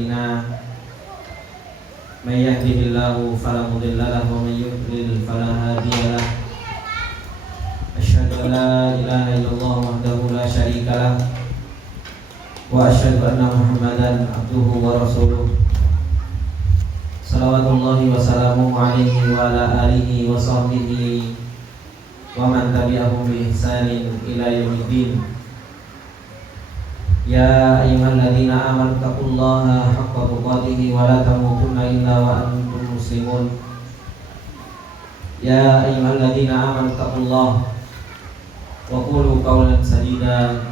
أعمالنا من يهده الله فلا مضل له ومن يضلل فلا هادي له أشهد أن لا إله إلا الله وحده لا شريك له وأشهد أن محمدا عبده ورسوله salawatullahi wa salamuhu alaihi wa ala alihi wa sahbihi wa man tabi'ahum bi ihsanin ila yaumiddin. Ya ayyuhalladzina amanu taqullaha haqqa tuqatih wa la tamutunna illa wa antum muslimun. Ya ayyuhalladzina amanu taqullaha wa qulu qawlan sadida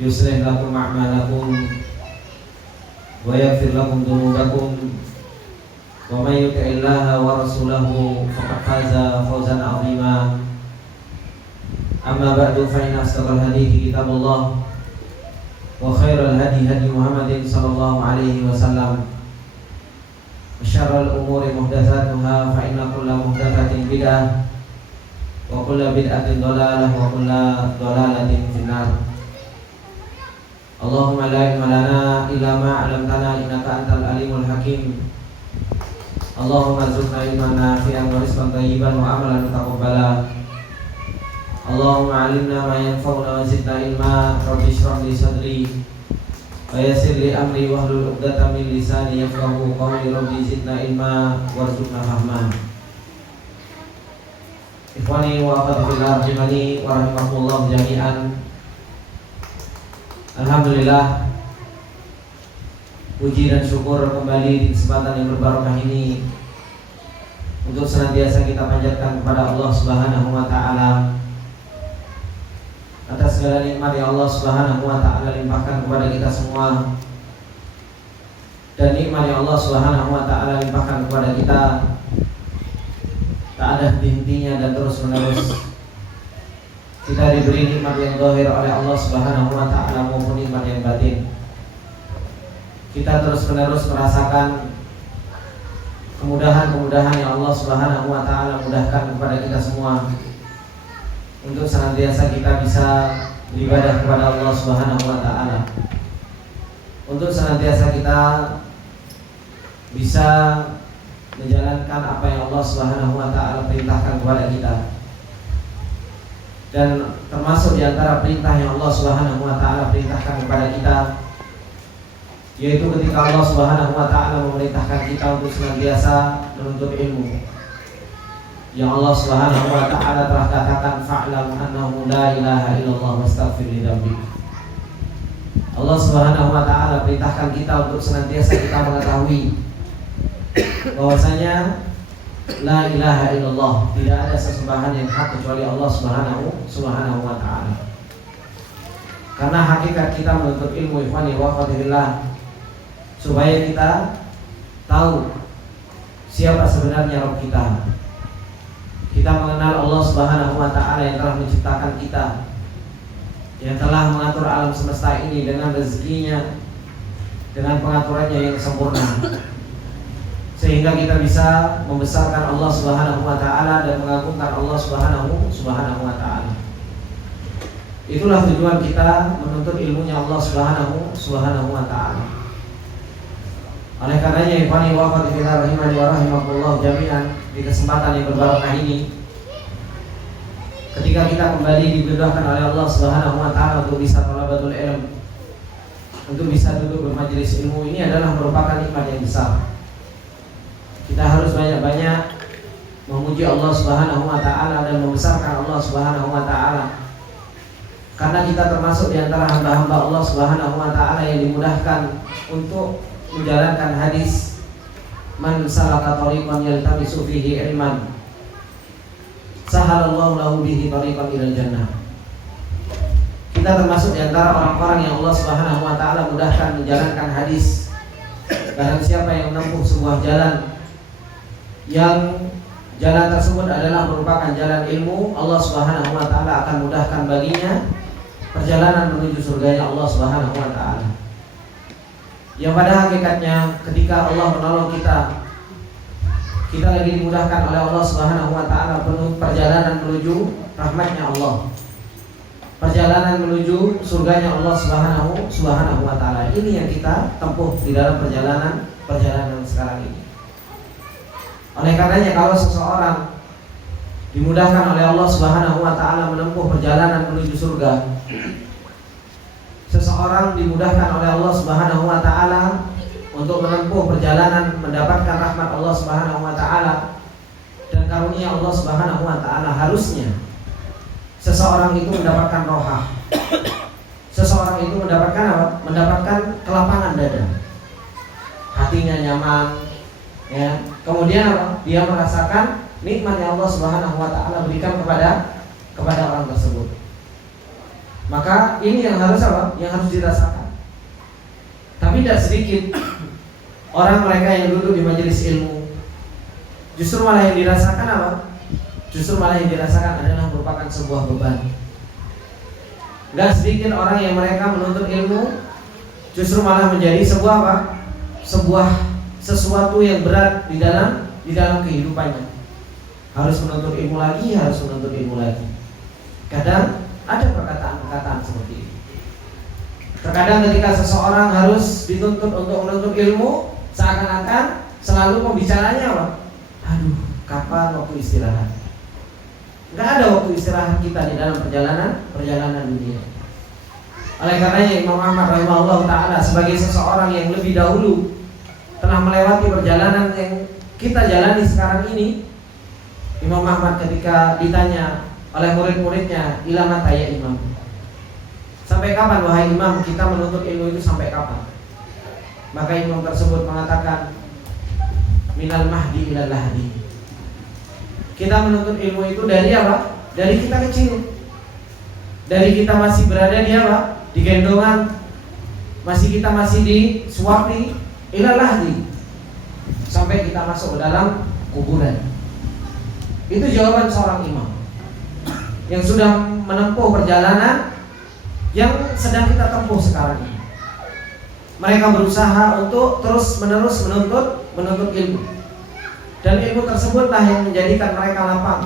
yuslih lakum a'malakum wa yaghfir lakum dhunubakum wa may yuti'illaha wa rasulahu faqad faza fawzan 'azima. Amma ba'du, fa inna asdaqal hadithi kitabullah wa khairal hadi hadi Muhammadin sallallahu alaihi wasallam wa syarrul umuri muhdatsatuha fa inna kulla muhdatsatin bid'ah wa kulla bid'atin dhalalah wa kulla dhalalatin finnar. Allahumma la ilma lana illa ma 'allamtana innaka antal alimul hakim. Allahumma rzuqna ilman nafi'an wa rizqan thayyiban wa amalan mutaqabbala. Allahumma 'allimna ma yanfa'una wa zidna ilma. Rabbi shrah li sadri wa yassir li amri wahlul 'uqdatam min lisani yafqahu qawli. Rabbi zidna ilma warzuqna fahma. Ikhwani wa akhwati fillah rahimani wa rahimakumullah jami'an. Alhamdulillah, puji dan syukur kembali di kesempatan yang berbarokah ini untuk senantiasa kita panjatkan kepada Allah Subhanahu wa taala atas segala nikmat yang Allah Subhanahu wa taala limpahkan kepada kita semua, dan nikmat yang Allah Subhanahu wa taala limpahkan kepada kita tak ada henti-hentinya dan terus-menerus. Kita diberi nikmat yang zahir oleh Allah Subhanahu wa taala maupun nikmat yang batin. Kita terus-menerus merasakan kemudahan-kemudahan yang Allah Subhanahu wa taala mudahkan kepada kita semua untuk senantiasa kita bisa beribadah kepada Allah Subhanahu wa taala. Untuk senantiasa kita bisa menjalankan apa yang Allah Subhanahu wa taala perintahkan kepada kita. Dan termasuk di antara perintah yang Allah Subhanahu wa taala perintahkan kepada kita, yaitu ketika Allah Subhanahu wa taala memerintahkan kita untuk senantiasa menuntut ilmu. Yang Allah Subhanahu wa taala telah katakan, fa'lam annahu la ilaha illallah wastaghfir li dzambik. Allah Subhanahu wa taala perintahkan kita untuk senantiasa kita mengetahui bahwasanya la ilaha illallah, tidak ada sesembahan yang hak kecuali Allah Subhanahu wa taala. Karena hakikat kita menuntut ilmu, ikhwani wa akhwati fillah, supaya kita tahu siapa sebenarnya Rabb kita. Kita mengenal Allah Subhanahu wa taala yang telah menciptakan kita, yang telah mengatur alam semesta ini dengan rezekinya, dengan pengaturannya yang sempurna, sehingga kita bisa membesarkan Allah Subhanahu wa taala dan mengagungkan Allah Subhanahu wa taala. Itulah tujuan kita menuntut ilmunya Allah Subhanahu wa taala. Oleh karenanya, ikhwani wa akhwati fillah rahimani wa rahimakumullah jami'an, di kesempatan yang berbarokah ini, ketika kita kembali dimudahkan oleh Allah Subhanahu wa taala untuk bisa thalabatul ilm, untuk bisa duduk bermajelis ilmu, ini adalah merupakan nikmat yang besar. Kita harus banyak-banyak memuji Allah Subhanahu wa taala dan membesarkan Allah Subhanahu wa taala. Karena kita termasuk di antara hamba-hamba Allah Subhanahu wa taala yang dimudahkan untuk menjalankan hadis man salaka tariqan yaltamisu fihi ilman sahalallahu lahu bihi tariqan ilal jannah. Kita termasuk di antara orang-orang yang Allah Subhanahu wa taala mudahkan menjalankan hadis. Barang siapa yang menempuh sebuah jalan yang jalan tersebut adalah merupakan jalan ilmu, Allah Subhanahu wa taala akan mudahkan baginya perjalanan menuju surganya Allah Subhanahu wa taala. Yang pada hakikatnya ketika Allah menolong kita lagi dimudahkan oleh Allah Subhanahu wa taala penuh perjalanan menuju rahmatnya Allah. perjalanan menuju surganya Allah Subhanahu wa taala. Ini yang kita tempuh di dalam perjalanan sekarang ini. Oleh karenanya kalau seseorang dimudahkan oleh Allah Subhanahu wa taala menempuh perjalanan menuju surga, seseorang dimudahkan oleh Allah Subhanahu wa taala untuk menempuh perjalanan mendapatkan rahmat Allah Subhanahu wa taala dan karunia Allah Subhanahu wa taala, harusnya seseorang itu mendapatkan rohah. Seseorang itu mendapatkan apa? Mendapatkan kelapangan dada. Hatinya nyaman, ya. Kemudian apa? Dia merasakan nikmat yang Allah Subhanahu wa taala berikan kepada orang tersebut. Maka ini yang harus apa? Yang harus dirasakan. Tapi tidak sedikit orang mereka yang duduk di majelis ilmu, justru malah yang dirasakan apa? Justru malah yang dirasakan adalah merupakan sebuah beban. Gak sedikit orang yang mereka menuntut ilmu, justru malah menjadi sebuah apa? Sesuatu yang berat di dalam kehidupannya. Harus menuntut ilmu lagi, harus menuntut ilmu lagi. Kadang ada perkataan-perkataan seperti ini. Terkadang ketika seseorang harus dituntut untuk menuntut ilmu, seakan-akan selalu pembicaranya apa? Aduh, kapan waktu istirahat? Nggak ada waktu istirahat kita di dalam perjalanan dunia. Oleh karenanya Imam Ahmad rahimahullah ta'ala sebagai seseorang yang lebih dahulu telah melewati perjalanan yang kita jalani sekarang ini, Imam Ahmad ketika ditanya oleh murid-muridnya, ila mata ya imam, sampai kapan wahai imam kita menuntut ilmu itu, sampai kapan? Maka imam tersebut mengatakan, minal mahdi ilal lahdi. Kita menuntut ilmu itu dari apa? Dari kita kecil. Dari kita masih berada di apa? Di gendongan. Kita masih disuapi, ilal lahdi, sampai kita masuk ke dalam kuburan. Itu jawaban seorang imam yang sudah menempuh perjalanan yang sedang kita tempuh sekarang ini. Mereka berusaha untuk terus-menerus menuntut ilmu. Dan ilmu tersebutlah yang menjadikan mereka lapang.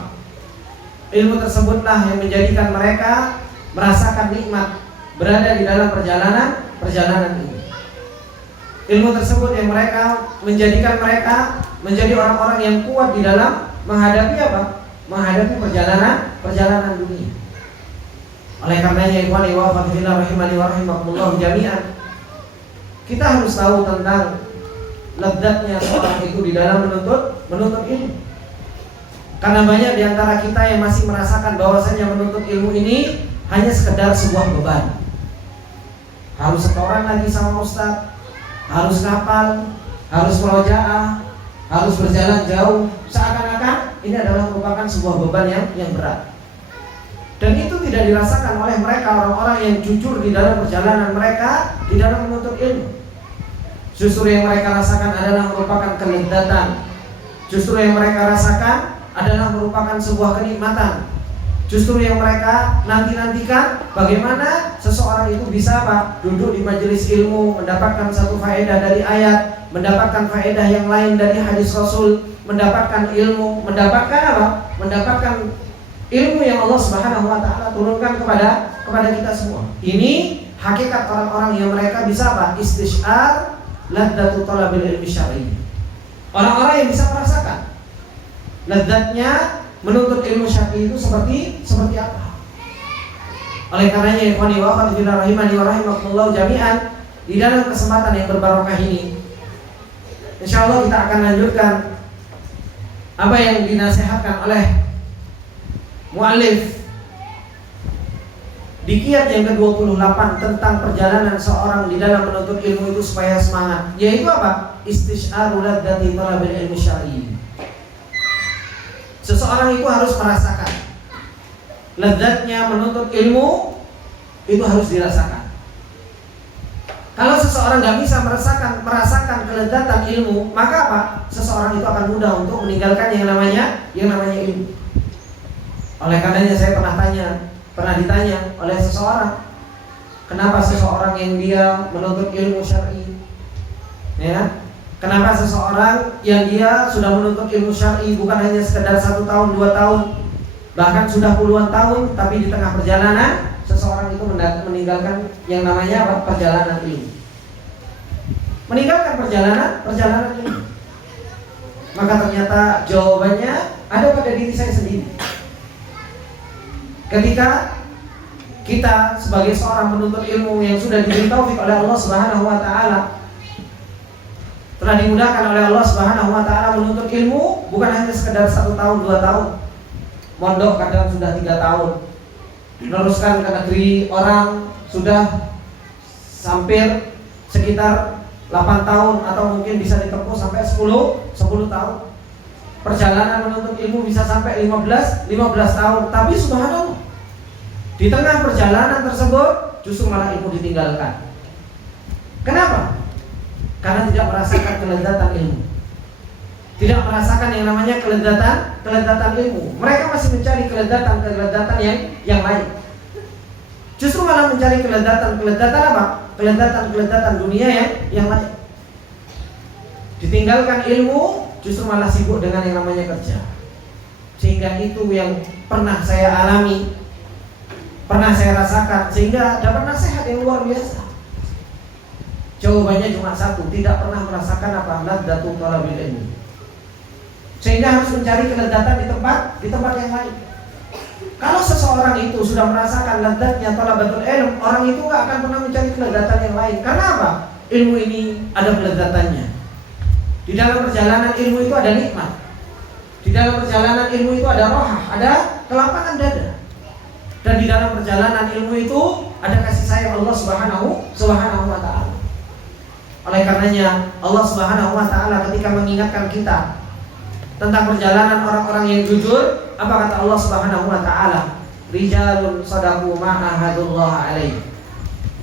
Ilmu tersebutlah yang menjadikan mereka merasakan nikmat berada di dalam perjalanan ini. Ilmu tersebut yang menjadikan mereka menjadi orang-orang yang kuat di dalam menghadapi apa? Menghadapi perjalanan dunia. Oleh karenanya ikhwani wa akhwati fillah rahimani wa rahimakumullah jami'an, kita harus tahu tentang lezatnya seorang itu di dalam menuntut ilmu. Karena banyak di antara kita yang masih merasakan bahwasanya menuntut ilmu ini hanya sekedar sebuah beban. Harus setoran lagi sama ustaz, harus ngapal, harus murojaah, harus berjalan jauh, seakan-akan ini adalah merupakan sebuah beban yang berat. Dan itu tidak dirasakan oleh mereka, orang-orang yang jujur di dalam perjalanan mereka di dalam menuntut ilmu. Justru yang mereka rasakan adalah merupakan kelezatan. Justru yang mereka rasakan adalah merupakan sebuah kenikmatan. Justru yang mereka nanti-nantikan bagaimana seseorang itu bisa apa? Duduk di majelis ilmu, mendapatkan satu faedah dari ayat, mendapatkan faedah yang lain dari hadis Rasul, mendapatkan ilmu, mendapatkan apa? Mendapatkan ilmu yang Allah Subhanahu wa taala turunkan kepada kita semua. Ini hakikat orang-orang yang mereka bisa apa? Istisyar ladzatu talabil ilmi syar'i. Orang-orang yang bisa merasakan lezatnya menuntut ilmu syar'i itu seperti apa. Oleh karenanya ikhwani wa akhwati fillah rahimani wa rahimakumullah jami'an, di dalam kesempatan yang berbarokah ini insyaallah kita akan lanjutkan apa yang dinasihatkan oleh muallif di kiat yang ke-28 tentang perjalanan seorang di dalam menuntut ilmu itu supaya semangat, yaitu apa? Istisyarul ladzati talabil ilmi syar'i. Seseorang itu harus merasakan lezatnya menuntut ilmu, itu harus dirasakan. Kalau seseorang nggak bisa merasakan kelezatan ilmu, maka apa? Seseorang itu akan mudah untuk meninggalkan yang namanya ilmu. Oleh karenanya saya pernah ditanya oleh seseorang, kenapa seseorang yang dia menuntut ilmu syar'i, ya, kenapa seseorang yang dia sudah menuntut ilmu syar'i bukan hanya sekedar 1 tahun, 2 tahun, bahkan sudah puluhan tahun, tapi di tengah perjalanan seseorang itu meninggalkan yang namanya apa? Perjalanan ilmu. Meninggalkan perjalanan ilmu. Maka ternyata jawabannya ada pada diri saya sendiri. Ketika kita sebagai seorang penuntut ilmu yang sudah diberi taufik oleh Allah Subhanahu wa taala, telah dimudahkan oleh Allah Subhanahu wa taala menuntut ilmu bukan hanya sekedar 1 tahun, 2 tahun. Mondok kadang sudah 3 tahun. Meneruskan ke negeri orang sudah hampir sekitar 8 tahun atau mungkin bisa ditempuh sampai 10 tahun. Perjalanan menuntut ilmu bisa sampai 15 tahun. Tapi subhanallah, di tengah perjalanan tersebut justru malah ilmu ditinggalkan. Kenapa? Karena tidak merasakan kelezatan ilmu. Tidak merasakan yang namanya kelezatan ilmu. Mereka masih mencari kelezatan yang lain. Justru malah mencari kelezatan apa? Kelezatan dunia yang lain. Ditinggalkan ilmu, justru malah sibuk dengan yang namanya kerja. Sehingga itu yang pernah saya alami, pernah saya rasakan, sehingga dapat nasihat yang luar biasa. Jawabannya cuma satu, tidak pernah merasakan apa? Ladzatu thalabil ilmi. Sehingga harus mencari kelezatan di tempat yang lain. Kalau seseorang itu sudah merasakan lezatnya thalabatul ilm, orang itu nggak akan pernah mencari kelezatan yang lain. Karena apa? Ilmu ini ada kelezatannya. Di dalam perjalanan ilmu itu ada nikmat. Di dalam perjalanan ilmu itu ada rohah, ada kelapangan dada. Dan di dalam perjalanan ilmu itu ada kasih sayang Allah Subhanahu wa taala. Oleh karenanya Allah Subhanahu wa taala ketika mengingatkan kita tentang perjalanan orang-orang yang jujur, apa kata Allah Subhanahu wa taala? Rijalun shadaqu ma ahadullah alaihi.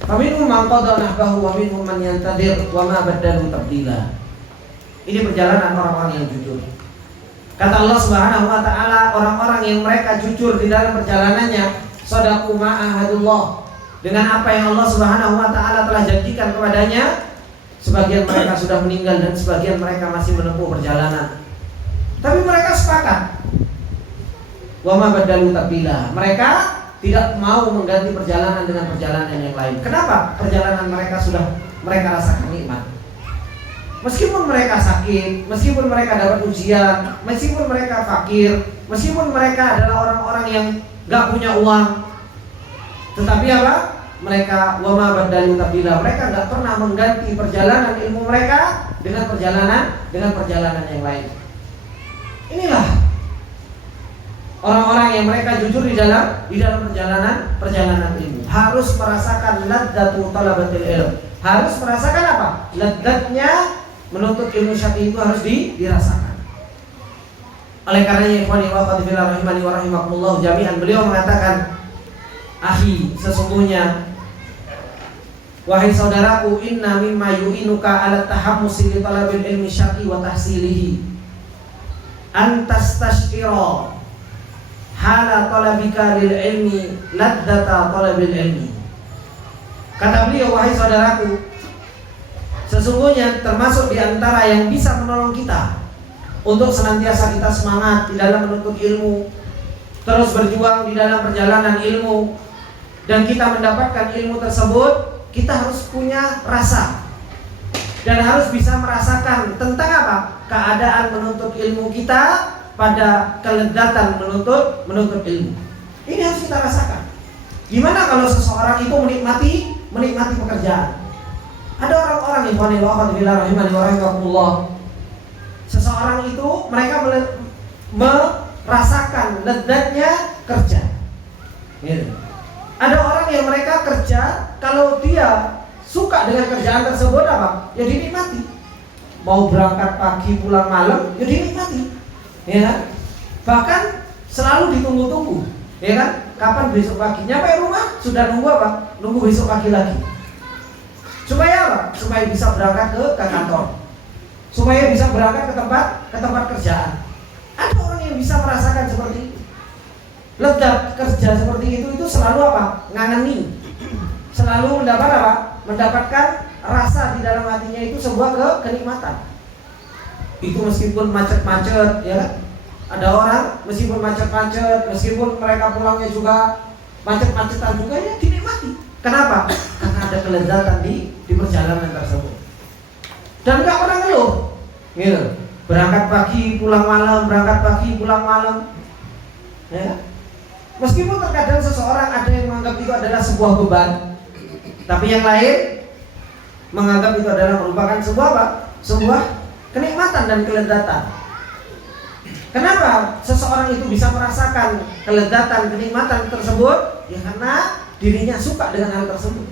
Faminhum man qada nahbahu wa minhum man yantadir wa ma badalu tabdila. Ini perjalanan orang-orang yang jujur. Kata Allah Subhanahu wa taala, orang-orang yang mereka jujur di dalam perjalanannya, shadaqu ma ahadullah. Dengan apa yang Allah Subhanahu wa taala telah janjikan kepadanya, sebagian mereka sudah meninggal dan sebagian mereka masih menempuh perjalanan. Tapi mereka sepakat. Wa ma badalu tabdila. Mereka tidak mau mengganti perjalanan dengan perjalanan yang lain. Kenapa? Perjalanan mereka sudah mereka rasakan nikmat. Meskipun mereka sakit, meskipun mereka dapat ujian, meskipun mereka fakir, meskipun mereka adalah orang-orang yang gak punya uang, tetapi apa? Mereka wa ma badalu tabdila. Mereka gak pernah mengganti perjalanan ilmu mereka dengan perjalanan yang lain. Inilah orang-orang yang mereka jujur di dalam perjalanan ilmu. Harus merasakan ladzatu talabatil ilm. Harus merasakan apa? Ladzatnya menuntut ilmu syar'i itu harus dirasakan. Oleh karenanya ikhwani wa akhwati fillah rahimani wa rahimakumullah jami'an, beliau mengatakan, "Akhi, sesungguhnya wahai saudaraku, inna mimma yu'inuka ala tahammusi li talabil ilmi syar'i wa tahsilihi antas tashkira hala talabika lil ilmi ladzata talabil ilmi." Kata beliau, wahai saudaraku, sesungguhnya termasuk di antara yang bisa menolong kita untuk senantiasa kita semangat di dalam menuntut ilmu, terus berjuang di dalam perjalanan ilmu, dan kita mendapatkan ilmu tersebut, kita harus punya rasa dan harus bisa merasakan tentang apa? Keadaan menuntut ilmu kita pada kelezatan menuntut ilmu. Ini harus kita rasakan. Gimana kalau seseorang itu menikmati pekerjaan? Ada orang-orang ikhwani wa akhwati fillah rahimani wa rahimakumullah. Seseorang itu mereka merasakan lezatnya kerja. Gitu. Ada orang yang mereka kerja, kalau dia suka dengan kerjaan tersebut apa? Ya dinikmati. Mau berangkat pagi pulang malam, ya dinikmati. Ya kan? Bahkan selalu ditunggu-tunggu. Ya kan? Kapan besok pagi? Nyampe rumah sudah nunggu apa? Nunggu besok pagi lagi. Supaya apa? Supaya bisa berangkat ke kantor. Supaya bisa berangkat ke tempat kerjaan. Ada orang yang bisa merasakan seperti itu. Lezat kerja seperti itu selalu apa? Ngangeni. Selalu mendapat apa? Mendapatkan rasa di dalam hatinya itu sebuah kenikmatan. Itu meskipun macet-macet, ya kan? Ada orang meskipun macet-macet, meskipun mereka pulangnya juga macet-macetan juga, ya dinikmati. Kenapa? Karena ada kelezatan di perjalanan tersebut. Dan nggak pernah ngeluh, gitu. Berangkat pagi, pulang malam, berangkat pagi, pulang malam. Ya. Meskipun terkadang seseorang ada yang menganggap itu adalah sebuah beban, tapi yang lain menganggap itu adalah merupakan sebuah apa? Sebuah kenikmatan dan kelezatan. Kenapa seseorang itu bisa merasakan kelezatan, kenikmatan tersebut? Ya karena dirinya suka dengan hal tersebut.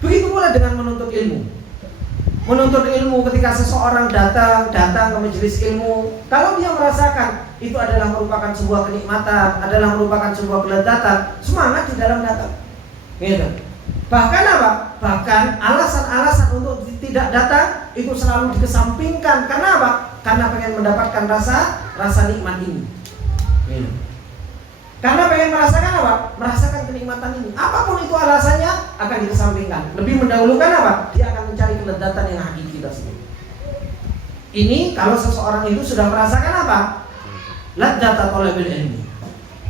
Begitu pula dengan menuntut ilmu. Menuntut ilmu ketika seseorang datang ke majelis ilmu, kalau dia merasakan itu adalah merupakan sebuah kenikmatan, adalah merupakan sebuah kelezatan, semangat di dalam datang. Gitu. Bahkan apa? Bahkan alasan-alasan untuk tidak datang itu selalu dikesampingkan. Karena apa? Karena pengen mendapatkan rasa nikmat ini. Gitu. Karena pengen merasakan apa? Merasakan kenikmatan ini. Apapun itu alasannya akan dikesampingkan. Lebih mendahulukan apa? Dia akan mencari kelezatan yang hakiki tersebut. Ini kalau seseorang itu sudah merasakan apa? Ladzat talabul ilmi.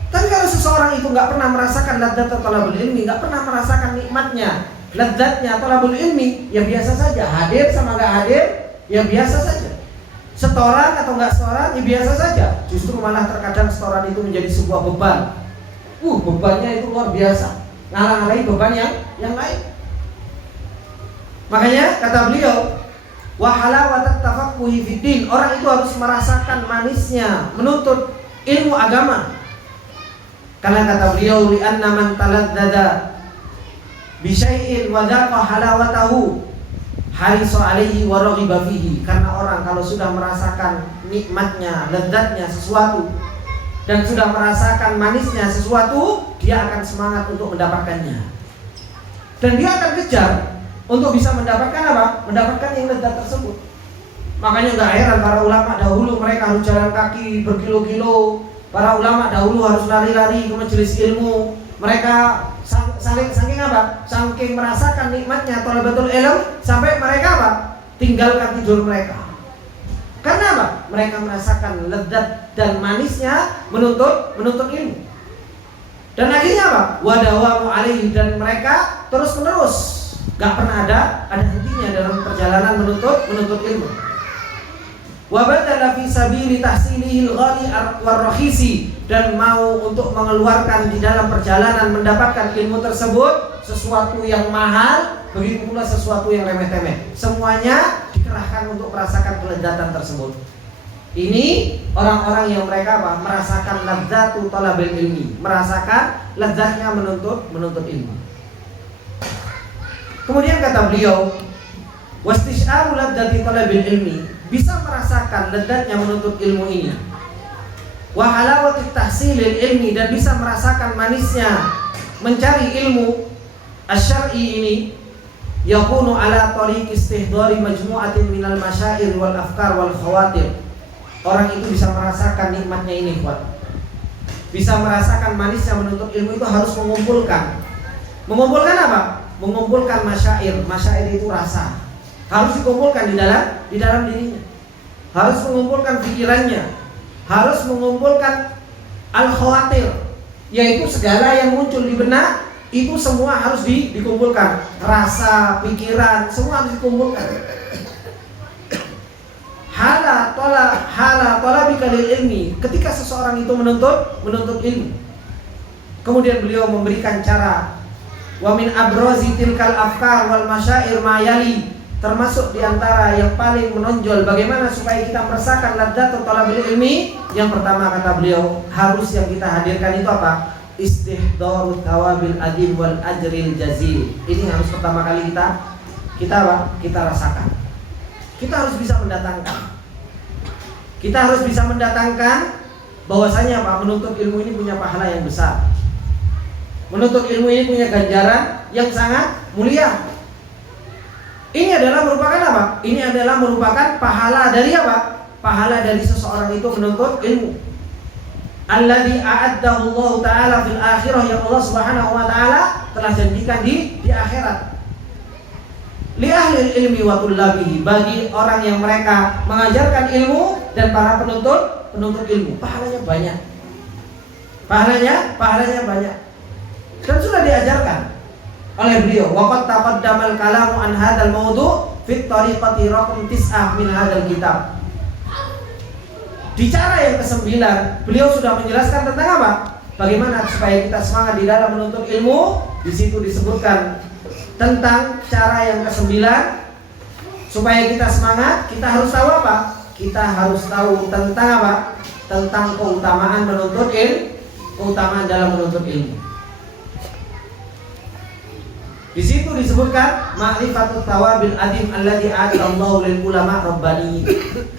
Tapi kalau seseorang itu nggak pernah merasakan ladzat talabul ilmi, nggak pernah merasakan nikmatnya, ladzatnya talabul ilmi, ya biasa saja. Hadir sama nggak hadir, ya biasa saja. Setoran atau nggak setoran, ya biasa saja. Justru malah terkadang setoran itu menjadi sebuah beban. Bebannya itu luar biasa. Ngalang-ngalangi beban yang lain. Makanya kata beliau, wa halawatat tafaqquhi fiddin. Orang itu harus merasakan manisnya menuntut ilmu agama. Karena kata beliau, li anna man taladzada bi syai'in wa dhaqa halawatahu harisu alaihi wa raghiba fihi. Karena orang kalau sudah merasakan nikmatnya, lezatnya sesuatu dan sudah merasakan manisnya sesuatu, dia akan semangat untuk mendapatkannya. Dan dia akan kejar untuk bisa mendapatkan apa? Mendapatkan yang lezat tersebut. Makanya enggak heran para ulama dahulu mereka harus jalan kaki berkilo-kilo. Para ulama dahulu harus lari-lari ke majelis ilmu. Mereka saking apa? Saking merasakan nikmatnya thalabatul ilm sampai mereka apa? Tinggalkan tidur mereka. Karena apa? Mereka merasakan lezat dan manisnya menuntut ilmu. Dan akhirnya apa? Wadawamu alaihi, dan mereka terus-menerus, gak pernah ada hentinya dalam perjalanan menuntut ilmu. Wa badala fi sabili tahsilihil ghali war-rakhisi, dan mau untuk mengeluarkan di dalam perjalanan mendapatkan ilmu tersebut sesuatu yang mahal, begitu pula sesuatu yang remeh-temeh. Semuanya dikerahkan untuk merasakan kelezatan tersebut. Ini orang-orang yang mereka apa? Merasakan ladzatu talabil ilmi, merasakan lezatnya menuntut ilmu. Kemudian kata beliau, wastisharu ladzati talabil ilmi, bisa merasakan lezatnya menuntut ilmu ini. Wa halawati tahsilil ilmi, dan bisa merasakan manisnya mencari ilmu asy-syar'i ini, yakunu ala tariqi istihdari majmu'atin minal masyair wal afkar wal khawatir. Orang itu bisa merasakan nikmatnya ini, Pak. Bisa merasakan manisnya menuntut ilmu itu harus mengumpulkan apa? Mengumpulkan masyair. Masyair itu rasa. Harus dikumpulkan di dalam dirinya. Harus mengumpulkan pikirannya. Harus mengumpulkan al-khawatir, yaitu segala yang muncul di benak itu semua harus dikumpulkan. Rasa, pikiran, semua harus dikumpulkan. Hala talabika lil ilmi, ketika seseorang itu menuntut ilmu. Kemudian beliau memberikan cara, wa min abrazi tilkal afkar wal masyair ma yali, termasuk diantara yang paling menonjol bagaimana supaya kita merasakan ladzat talabil ilmi. Yang pertama kata beliau, harus yang kita hadirkan itu apa? Istihdaru thawabil adim wal ajril jazil. Ini harus pertama kali kita apa? Kita rasakan. Kita harus bisa mendatangkan. Kita harus bisa mendatangkan bahwasanya apa? Menuntut ilmu ini punya pahala yang besar. Menuntut ilmu ini punya ganjaran yang sangat mulia. Ini adalah merupakan apa? Ini adalah merupakan pahala dari apa? Pahala dari seseorang itu menuntut ilmu. Alladzi a'addahu Allah Ta'ala fil akhirah, yang Allah Subhanahu wa taala telah janjikan di akhirat. Li ahli ilmi wa tullabihi, bagi orang yang mereka mengajarkan ilmu dan para penuntut ilmu. Pahalanya banyak. Pahalanya banyak. Dan sudah diajarkan. oleh beliau. Waqad taqaddamal kalamu an hadzal mawdu' fi tariqati raqam 9 min hadzal kitab. Di cara yang ke-9 beliau sudah menjelaskan tentang apa? Bagaimana supaya kita semangat di dalam menuntut ilmu. Di situ disebutkan tentang cara yang ke-9 supaya kita semangat. Kita harus tahu apa? Kita harus tahu tentang apa? Tentang keutamaan menuntut ilmu, keutamaan dalam menuntut ilmu. Di situ disebutkan ma'rifatut tawabil adim alladzi a'tallahu lil ulama rabbani.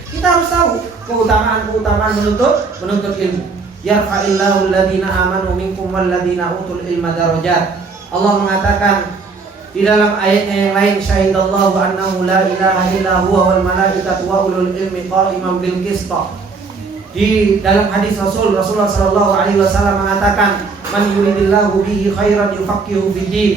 Kita harus tahu keutamaan menuntut ilmu. Yarfa'illahu alladziina amanu minkum walladzina utul ilma darajat. Allah mengatakan di dalam ayatnya yang lain, syahidallahu annahu la ilaha illa huwa wal malaikatu wa ulul ilmi qa'iman bil qist. Di dalam hadis Rasulullah sallallahu alaihi wasallam mengatakan, man yuridillahu bihi khairan yufaqihu fid din.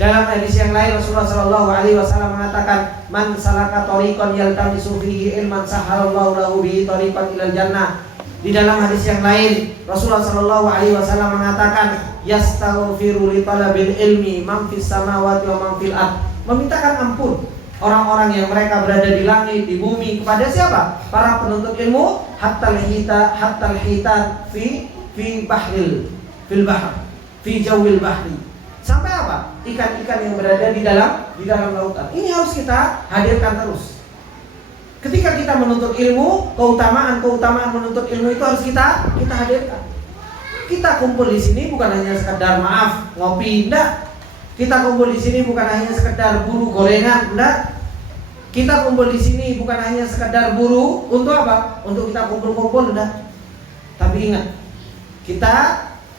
Dalam hadis yang lain Rasulullah sallallahu alaihi wasallam mengatakan, man salaka tariqan yaltamisu fihi ilman sahalallahu lahu bihi tariqan ilal jannah. Di dalam hadis yang lain Rasulullah sallallahu alaihi wasallam mengatakan, yastaghfiru li talabil ilmi man fis samawati wa man fil ard. Memintakan ampun orang-orang yang mereka berada di langit, di bumi, kepada siapa? Para penuntut ilmu. Hatta al-hitan fi bahril fil bahr fi jawil bahri. Sampai apa? Ikan-ikan yang berada di dalam lautan. Ini harus kita hadirkan terus. Ketika kita menuntut ilmu, keutamaan menuntut ilmu itu harus kita hadirkan. Kita kumpul di sini bukan hanya sekedar maaf ngopi, enggak. Kita kumpul di sini bukan hanya sekedar buru gorengan, enggak. Kita kumpul di sini bukan hanya sekedar buru untuk apa? Untuk kita kumpul-kumpul, enggak. Tapi ingat, kita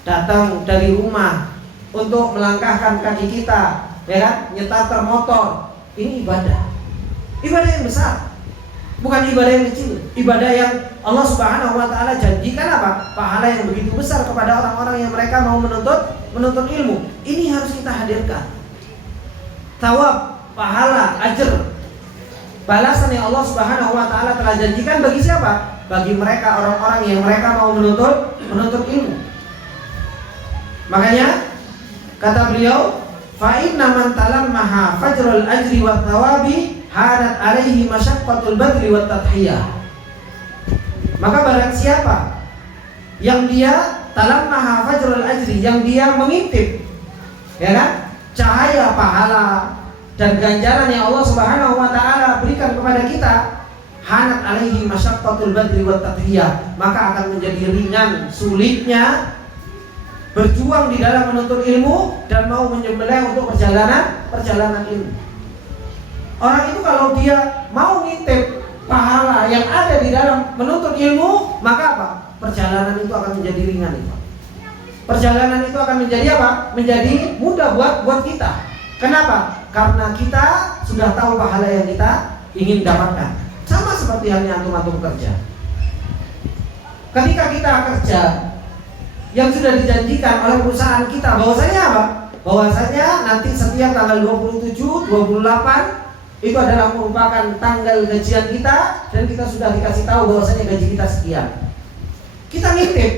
datang dari rumah untuk melangkahkan kaki kita, ya kan? Nyetar motor. Ini ibadah yang besar. Bukan ibadah yang kecil, ibadah yang Allah Subhanahu wa taala janjikan apa? Pahala yang begitu besar kepada orang-orang yang mereka mau menuntut ilmu. Ini harus kita hadirkan. Thawab, pahala, ajr, balasan yang Allah Subhanahu wa taala telah janjikan bagi siapa? Bagi mereka, orang-orang yang mereka mau menuntut ilmu. Makanya kata beliau, fa inna man talammaha fajrul ajri wat thawabi hadat alaihi masyaqqatul badri wat tadhiyah. Maka barang siapa yang dia talammaha fajrul ajri, yang dia mengintip, ya kan, cahaya pahala dan ganjaran yang Allah Subhanahu wa taala berikan kepada kita, hanat alaihi masyaqqatul badri wat tadhiyah, maka akan menjadi ringan sulitnya berjuang di dalam menuntut ilmu dan mau menyembelih untuk perjalanan ilmu. Orang itu kalau dia mau ngintip pahala yang ada di dalam menuntut ilmu, maka apa? Perjalanan itu akan menjadi ringan. Perjalanan itu akan menjadi apa? Menjadi mudah buat kita. Kenapa? Karena kita sudah tahu pahala yang kita ingin dapatkan. Sama seperti halnya antum-antum kerja. Ketika kita kerja, yang sudah dijanjikan oleh perusahaan kita bahwasanya apa? Bahwasanya nanti setiap tanggal 27, 28 itu adalah merupakan tanggal gajian kita, dan kita sudah dikasih tahu bahwasanya gaji kita sekian. Kita ngintip,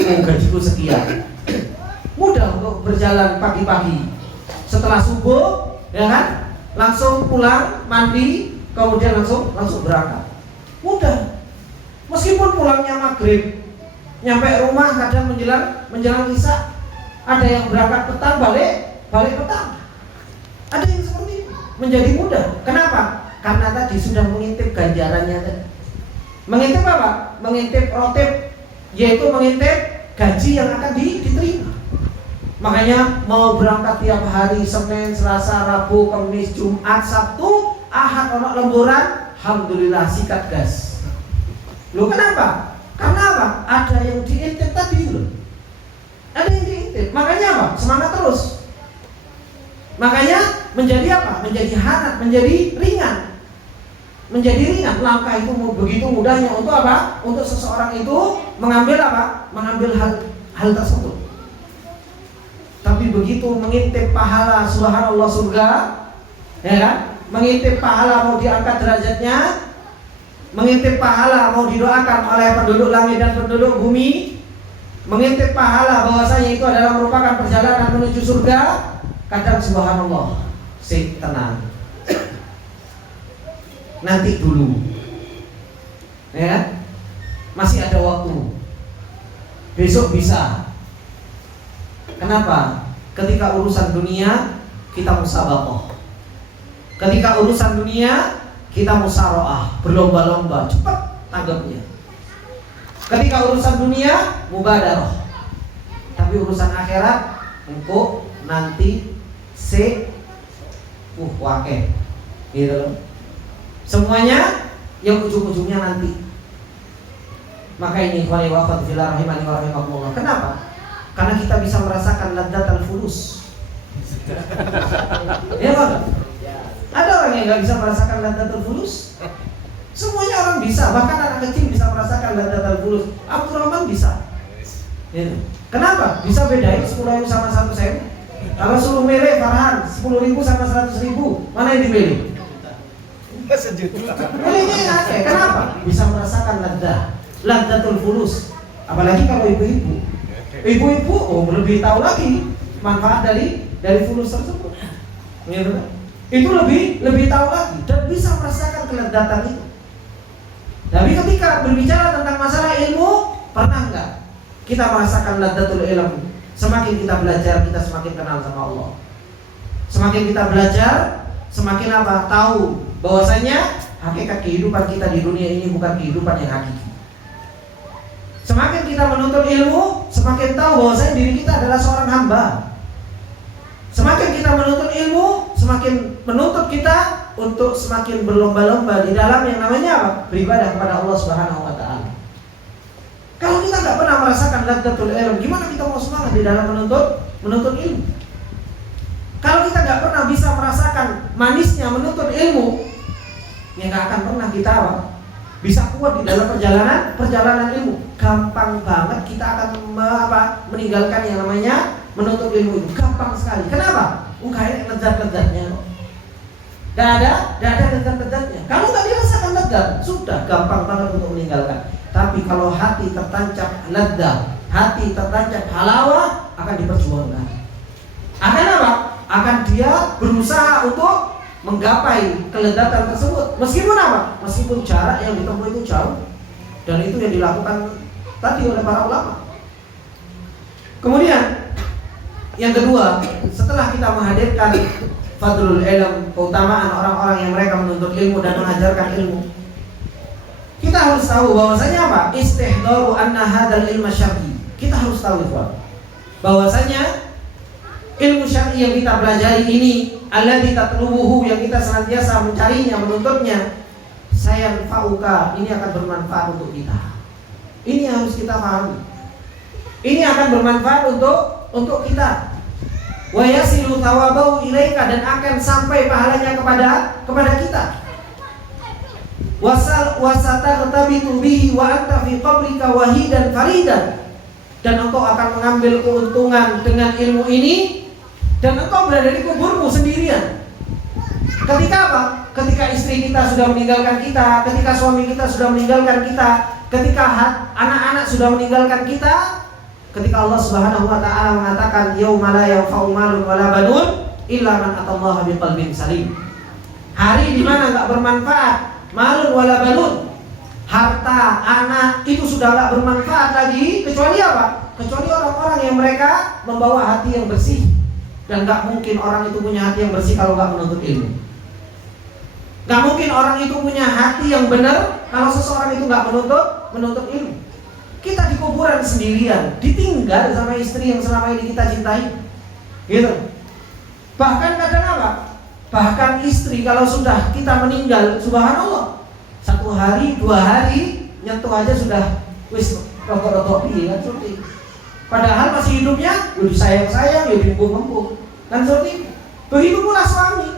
gajiku sekian. Mudah untuk berjalan pagi-pagi. Setelah subuh, ya kan? Langsung pulang, mandi, kemudian langsung berangkat. Mudah. Meskipun pulangnya maghrib, nyampe rumah kadang menjelang isya. Ada yang berangkat petang, balik petang. Ada yang seperti itu, menjadi mudah. Kenapa? Karena tadi sudah mengintip ganjarannya tadi. Mengintip apa? Mengintip rotib, yaitu mengintip gaji yang akan diterima. Makanya mau berangkat tiap hari, Senin, Selasa, Rabu, Kamis, Jumat, Sabtu, Ahad, ono lemburan, alhamdulillah sikat gas. Loh kenapa? Karena apa? Ada yang diintip tadi loh. Ada yang diintip. Makanya apa? Semangat terus. Makanya menjadi apa? Menjadi hangat, menjadi ringan. Menjadi ringan. Langkah itu begitu mudahnya untuk apa? Untuk seseorang itu mengambil apa? Mengambil hal tersebut. Tapi begitu mengintip pahala, subhanallah, surga, ya kan? Mengintip pahala mau diangkat derajatnya, mengintip pahala mau didoakan oleh penduduk langit dan penduduk bumi, mengintip pahala bahwasanya itu adalah merupakan perjalanan menuju surga, kadang subhanallah, tenang, nanti dulu, ya, masih ada waktu, besok bisa. Kenapa? Ketika urusan dunia kita musabaqah, ketika urusan dunia kita musyawarah, berlomba-lomba, cepat tanggapnya. Ketika urusan dunia mubadarah, tapi urusan akhirat engkau nanti wakeh, gitu. Semuanya yang ujung-ujungnya nanti. Maka ini ikhwani wa akhwati fillah rahimani wa rahimakumullah. Kenapa? Karena kita bisa merasakan ladzatul fulus. Ya Pak? Ada orang yang nggak bisa merasakan ladzatul fulus? Semuanya orang bisa, bahkan anak kecil bisa merasakan ladzatul fulus. Abdurrahman bisa. Ya. Kenapa? Bisa bedain 10.000 sama 100.000. Kalau suruh milih Farhan 10.000 sama 100.000, mana yang dipilih? Pilihnya yang ada. Kenapa? Bisa merasakan ladzatul fulus. Apalagi kalau ibu-ibu. Ibu-ibu lebih tahu lagi manfaat dari fulus tersebut. Gitu. Itu lebih tahu lagi dan bisa merasakan kelezatan itu. Tapi ketika berbicara tentang masalah ilmu, pernah enggak kita merasakan ladzatul ilm? Semakin kita belajar, kita semakin kenal sama Allah. Semakin kita belajar, semakin apa? Tahu bahwasanya hakikat kehidupan kita di dunia ini bukan kehidupan yang hakiki. Semakin kita menuntut ilmu, semakin tahu bahwasanya diri kita adalah seorang hamba. Semakin kita menuntut ilmu, semakin menuntut kita untuk semakin berlomba-lomba di dalam yang namanya apa? Beribadah kepada Allah Subhanahu wa taala. Kalau kita nggak pernah merasakan ladzatul ilm, gimana kita mau semangat di dalam menuntut ilmu? Kalau kita nggak pernah bisa merasakan manisnya menuntut ilmu, ya nggak akan pernah kita apa? Bisa kuat di dalam perjalanan ilmu. Gampang banget kita akan meninggalkan yang namanya menuntut ilmu itu. Gampang sekali. Kenapa? Kayak lezat-lezatnya. Gak ada lezat-lezatnya. Kalau nggak dirasakan lezat, sudah gampang banget untuk meninggalkan. Tapi kalau hati tertancap lezat, hati tertancap halawah, akan diperjuangkan. Akan apa? Akan dia berusaha untuk menggapai kelezatan tersebut. Meskipun apa? Meskipun jarak yang ditempuh itu jauh. Dan itu yang dilakukan tadi oleh para ulama. Kemudian yang kedua, setelah kita menghadirkan fadlul ilm, keutamaan orang-orang yang mereka menuntut ilmu dan mengajarkan ilmu, kita harus tahu bahwasanya apa? Istihdaru anna hadzal ilma syar'i. Kita harus tahu itu bahwasanya ilmu syar'i yang kita pelajari ini, alladzi tatlubuhu, yang kita senantiasa mencarinya, menuntutnya, sayanfa'uka, ini akan bermanfaat untuk kita. Ini harus kita pahami. Ini akan bermanfaat untuk kita. Wa yasilu thawabahu ilaika, dan akan sampai pahalanya kepada kita. Wasataqtabitu bihi wa anta fi qabrika wahidan faridan, dan engkau akan mengambil keuntungan dengan ilmu ini, dan engkau berada di kuburmu sendirian. Ketika apa? Ketika istri kita sudah meninggalkan kita, ketika suami kita sudah meninggalkan kita, ketika anak-anak sudah meninggalkan kita, ketika Allah Subhanahu wa taala mengatakan yauma la yanfa'u malun wala banun illa man atallaha biqalbin salim. Hari di mana enggak bermanfaat malun wala banun, harta, anak itu sudah enggak bermanfaat lagi, kecuali apa? Kecuali orang-orang yang mereka membawa hati yang bersih. Dan gak mungkin orang itu punya hati yang bersih kalau gak menuntut ilmu. Gak mungkin orang itu punya hati yang benar kalau seseorang itu gak menuntut ilmu. Kita di kuburan sendirian, ditinggal sama istri yang selama ini kita cintai, gitu. Bahkan kadang apa? Bahkan istri kalau sudah kita meninggal, subhanallah, 1 hari, 2 hari nyentuh aja sudah wis rotok-rotok piye kan seperti. Padahal masih hidupnya, udah sayang-sayang, udah empuk-empuk, kan seperti. Begitu pula suami,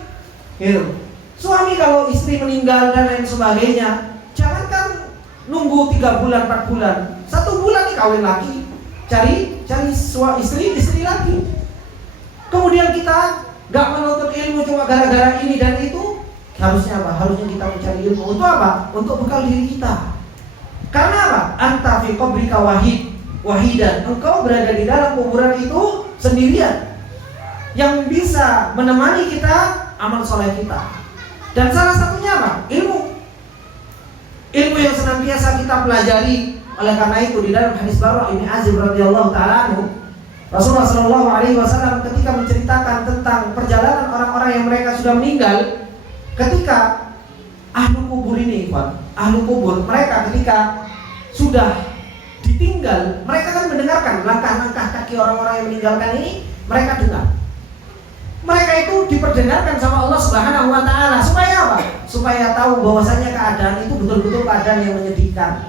gitu. Suami kalau istri meninggal dan lain sebagainya, jangankan nunggu 3 bulan, 4 bulan, 1 bulan nih kawin lagi, cari istri lagi. Kemudian kita gak menuntut ilmu cuma gara-gara ini dan itu. Harusnya apa? Harusnya kita mencari ilmu untuk apa? Untuk bekal diri kita. Karena apa? Anta fi qabrika wahidan, engkau berada di dalam kuburan itu sendirian. yang bisa menemani kita amal soleh kita. Dan salah satunya apa? Ilmu yang senantiasa kita pelajari. Oleh karena itu di dalam hadis Bara' bin Azib radhiyallahu taala anhu, Rasulullah sallallahu alaihi wasallam ketika menceritakan tentang perjalanan orang-orang yang mereka sudah meninggal, ketika ahlu kubur ini, ahlu kubur, mereka ketika sudah ditinggal, mereka kan mendengarkan langkah-langkah kaki orang-orang yang meninggalkan ini, mereka dengar. Mereka itu diperdengarkan sama Allah Subhanahu wa taala supaya apa? Supaya tahu bahwasanya keadaan itu betul-betul keadaan yang menyedihkan.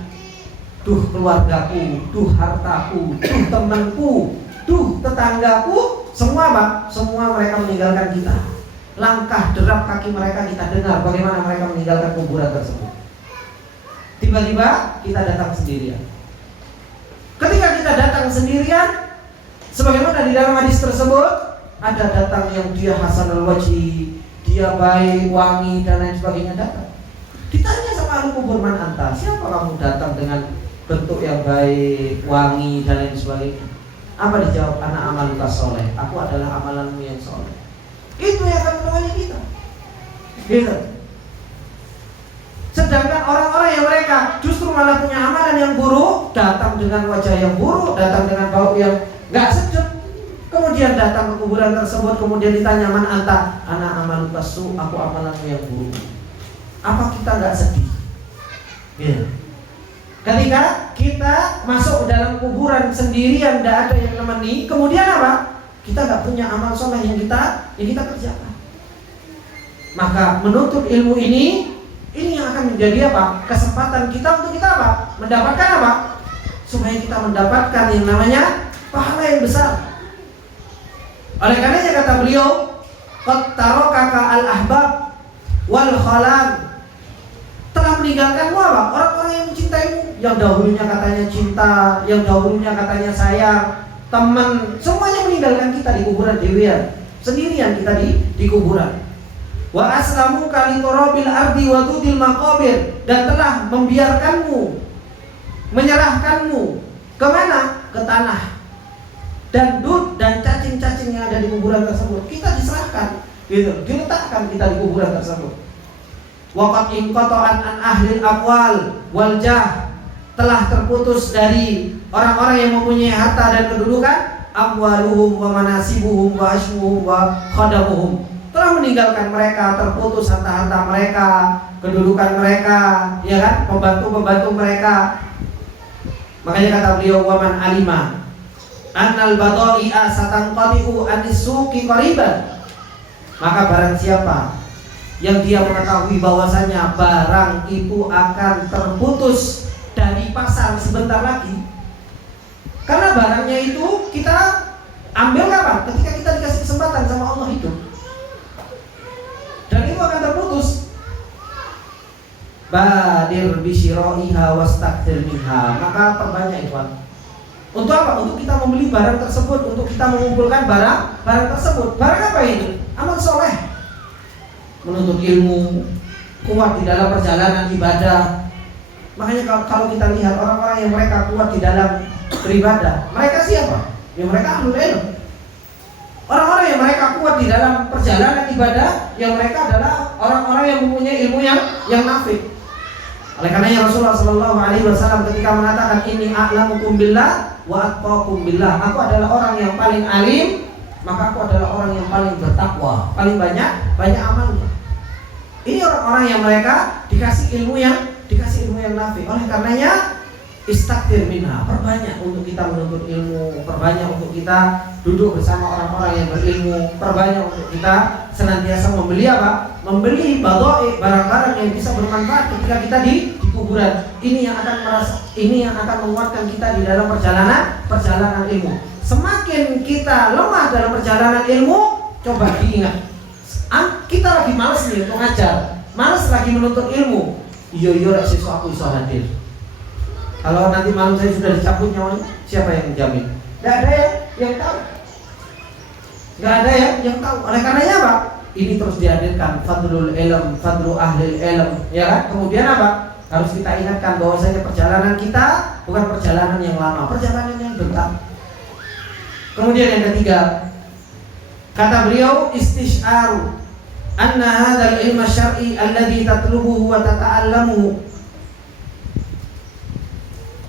Duh keluargaku, duh hartaku, duh temanku, duh tetanggaku, semua apa? Semua mereka meninggalkan kita. Langkah derap kaki mereka kita dengar bagaimana mereka meninggalkan kuburan tersebut. Tiba-tiba kita datang sendirian. Ketika kita datang sendirian, sebagaimana di dalam hadis tersebut, ada datang yang dia hasanul wajhi, dia baik, wangi dan lain sebagainya datang. Ditanya sama ahli kubur, man anta, siapa kamu datang dengan bentuk yang baik, wangi dan lain sebagainya? Apa dijawab? Ana amaluka soleh, aku adalah amalanmu yang soleh. Itu yang akan menemani kita. Gitu. Sedangkan orang-orang yang mereka justru malah punya amalan yang buruk, datang dengan wajah yang buruk, datang dengan bau yang nggak sedap, kemudian datang ke kuburan tersebut, kemudian ditanya, man anta, ana amaluka su, aku amalanmu yang buruk. Apa kita nggak sedih? Gitu. Ketika kita masuk dalam kuburan sendirian, tidak ada yang nemeni, kemudian apa? Kita nggak punya amal soleh yang kita kerjakan. Maka menuntut ilmu ini yang akan menjadi apa? Kesempatan kita untuk kita apa? Mendapatkan apa? Supaya kita mendapatkan yang namanya pahala yang besar. Oleh karenanya kata beliau, qad tarakaka al-ahbab wal khalam, telah meninggalkanmu apa? Orang-orang yang mencintaimu, yang dahulunya katanya cinta, yang dahulunya katanya sayang, teman, semuanya meninggalkan kita di kuburan dewian. Sendirian kita di kuburan. Wa aslamu kali turabil ardi wa tudil maqabir, dan telah membiarkanmu, menyerahkanmu kemana? Ke tanah dan dud dan cacing-cacing yang ada di kuburan tersebut. Kita diserahkan, gitu, diletakkan kita di kuburan tersebut. Waqad inqata'an an ahlil aqwal wal jah, telah terputus dari orang-orang yang mempunyai harta dan kedudukan, amwaluhum wa manasibuhum wa ashmuhum wa khadamuhum, telah meninggalkan mereka, terputus harta-harta mereka, kedudukan mereka, ya kan, pembantu-pembantu mereka. Makanya kata beliau, wa man alima annal badai'a satanqati'u anis-suqi qariban, maka barang siapa yang dia mengetahui bahwasanya barang itu akan terputus dari pasar sebentar lagi, karena barangnya itu kita ambil kapan? Ketika kita dikasih kesempatan sama Allah hidup, dan itu akan terputus. Badir bisyira'iha wastakthir minha, maka perbanyak itu. Untuk apa? Untuk kita membeli barang tersebut, untuk kita mengumpulkan barang tersebut. Barang apa itu? Amal soleh, menuntut ilmu, kuat di dalam perjalanan ibadah. Makanya kalau kita lihat orang-orang yang mereka kuat di dalam beribadah, mereka siapa? Ya mereka ahlul ilm. Orang-orang yang mereka kuat di dalam perjalanan ibadah, yang mereka adalah orang-orang yang mempunyai ilmu yang nafi. Oleh karenanya Rasulullah sallallahu alaihi wasallam ketika mengatakan, inni a'lamukum billah wa atqakum billah, aku adalah orang yang paling alim, maka aku adalah orang yang paling bertakwa, paling banyak amalnya. Ini orang-orang yang mereka dikasih ilmu yang nafi. Oleh karenanya istakthir minha, perbanyak untuk kita menuntut ilmu, perbanyak untuk kita duduk bersama orang-orang yang berilmu, perbanyak untuk kita senantiasa membeli apa? Membeli badai, barang-barang yang bisa bermanfaat ketika kita di kuburan. Ini yang akan menguatkan kita di dalam perjalanan ilmu. Semakin kita lemah dalam perjalanan ilmu, coba diingat, kita lagi malas nih untuk ngajar, malas lagi menuntut ilmu. Iya siswa aku iso hadir. Kalau nanti malam saya sudah dicabut nyawanya, siapa yang menjamin? Tidak ada yang tahu. Tidak ada yang tahu. Oleh karenanya apa? Ini terus dihadirkan fadlul ilm, fadlu ahlil ilm, ya kan? Kemudian apa? Harus kita ingatkan bahwasanya perjalanan kita bukan perjalanan yang lama, perjalanan yang bentar. Kemudian yang ketiga, Kata beliau, istish'aru anna hadzal ilma syar'i alladhi tatlubuhu wa tata'allamuhu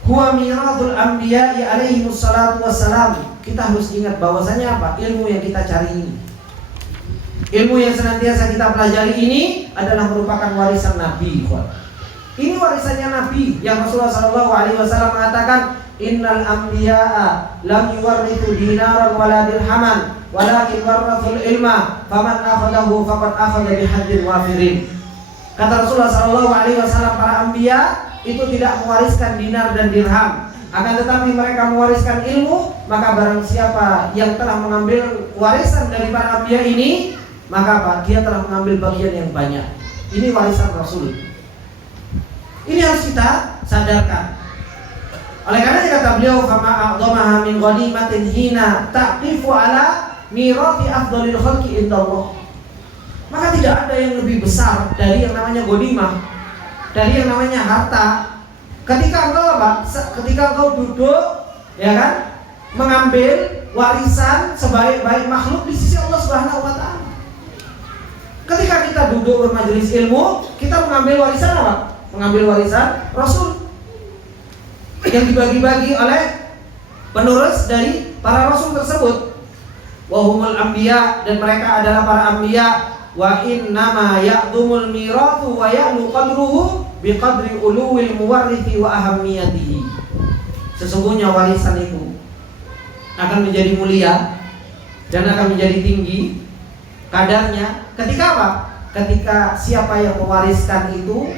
huwa mirathul anbiya'i alaihi wassalatu wassalam. Kita harus ingat bahwasanya apa? Ilmu yang kita cari ini, ilmu yang senantiasa kita pelajari ini adalah merupakan warisan Nabi. Ini warisannya Nabi yang Rasulullah SAW mengatakan, innal anbiya'a lam yuwarrithu dinaran wala dirhaman walakin warrathul ilma faman akhadahu faqad akhadha bihaddin wafirin. Kata Rasulullah SAW, para anbiya itu tidak mewariskan dinar dan dirham, akan tetapi mereka mewariskan ilmu. Maka barang siapa yang telah mengambil warisan dari para anbiya ini, maka apa? Dia telah mengambil bagian yang banyak. Ini warisan Rasul. Ini harus kita sadarkan. Oleh karena kata beliau, fama a'dhamaha min ghanimatin hina taqifu ala mirathi afdhalil khalqi indallah. Maka tidak ada yang lebih besar dari yang namanya ghanimah, dari yang namanya harta. Ketika engkau apa? Ketika engkau duduk, ya kan, mengambil warisan sebaik-baik makhluk di sisi Allah Subhanahu wa taala. Ketika kita duduk bermajelis ilmu, kita mengambil warisan apa? Mengambil warisan Rasul yang dibagi-bagi oleh penerus dari para Rasul tersebut. Wahumul anbiya, dan mereka adalah para anbiya. Wa innama ya'dhumul mirathu wa ya'lu qadruhu biqadri uluwil muwarrithi wa ahammiyatihi. Sesungguhnya warisan itu akan menjadi mulia dan akan menjadi tinggi kadarnya ketika apa? Ketika siapa yang mewariskan itu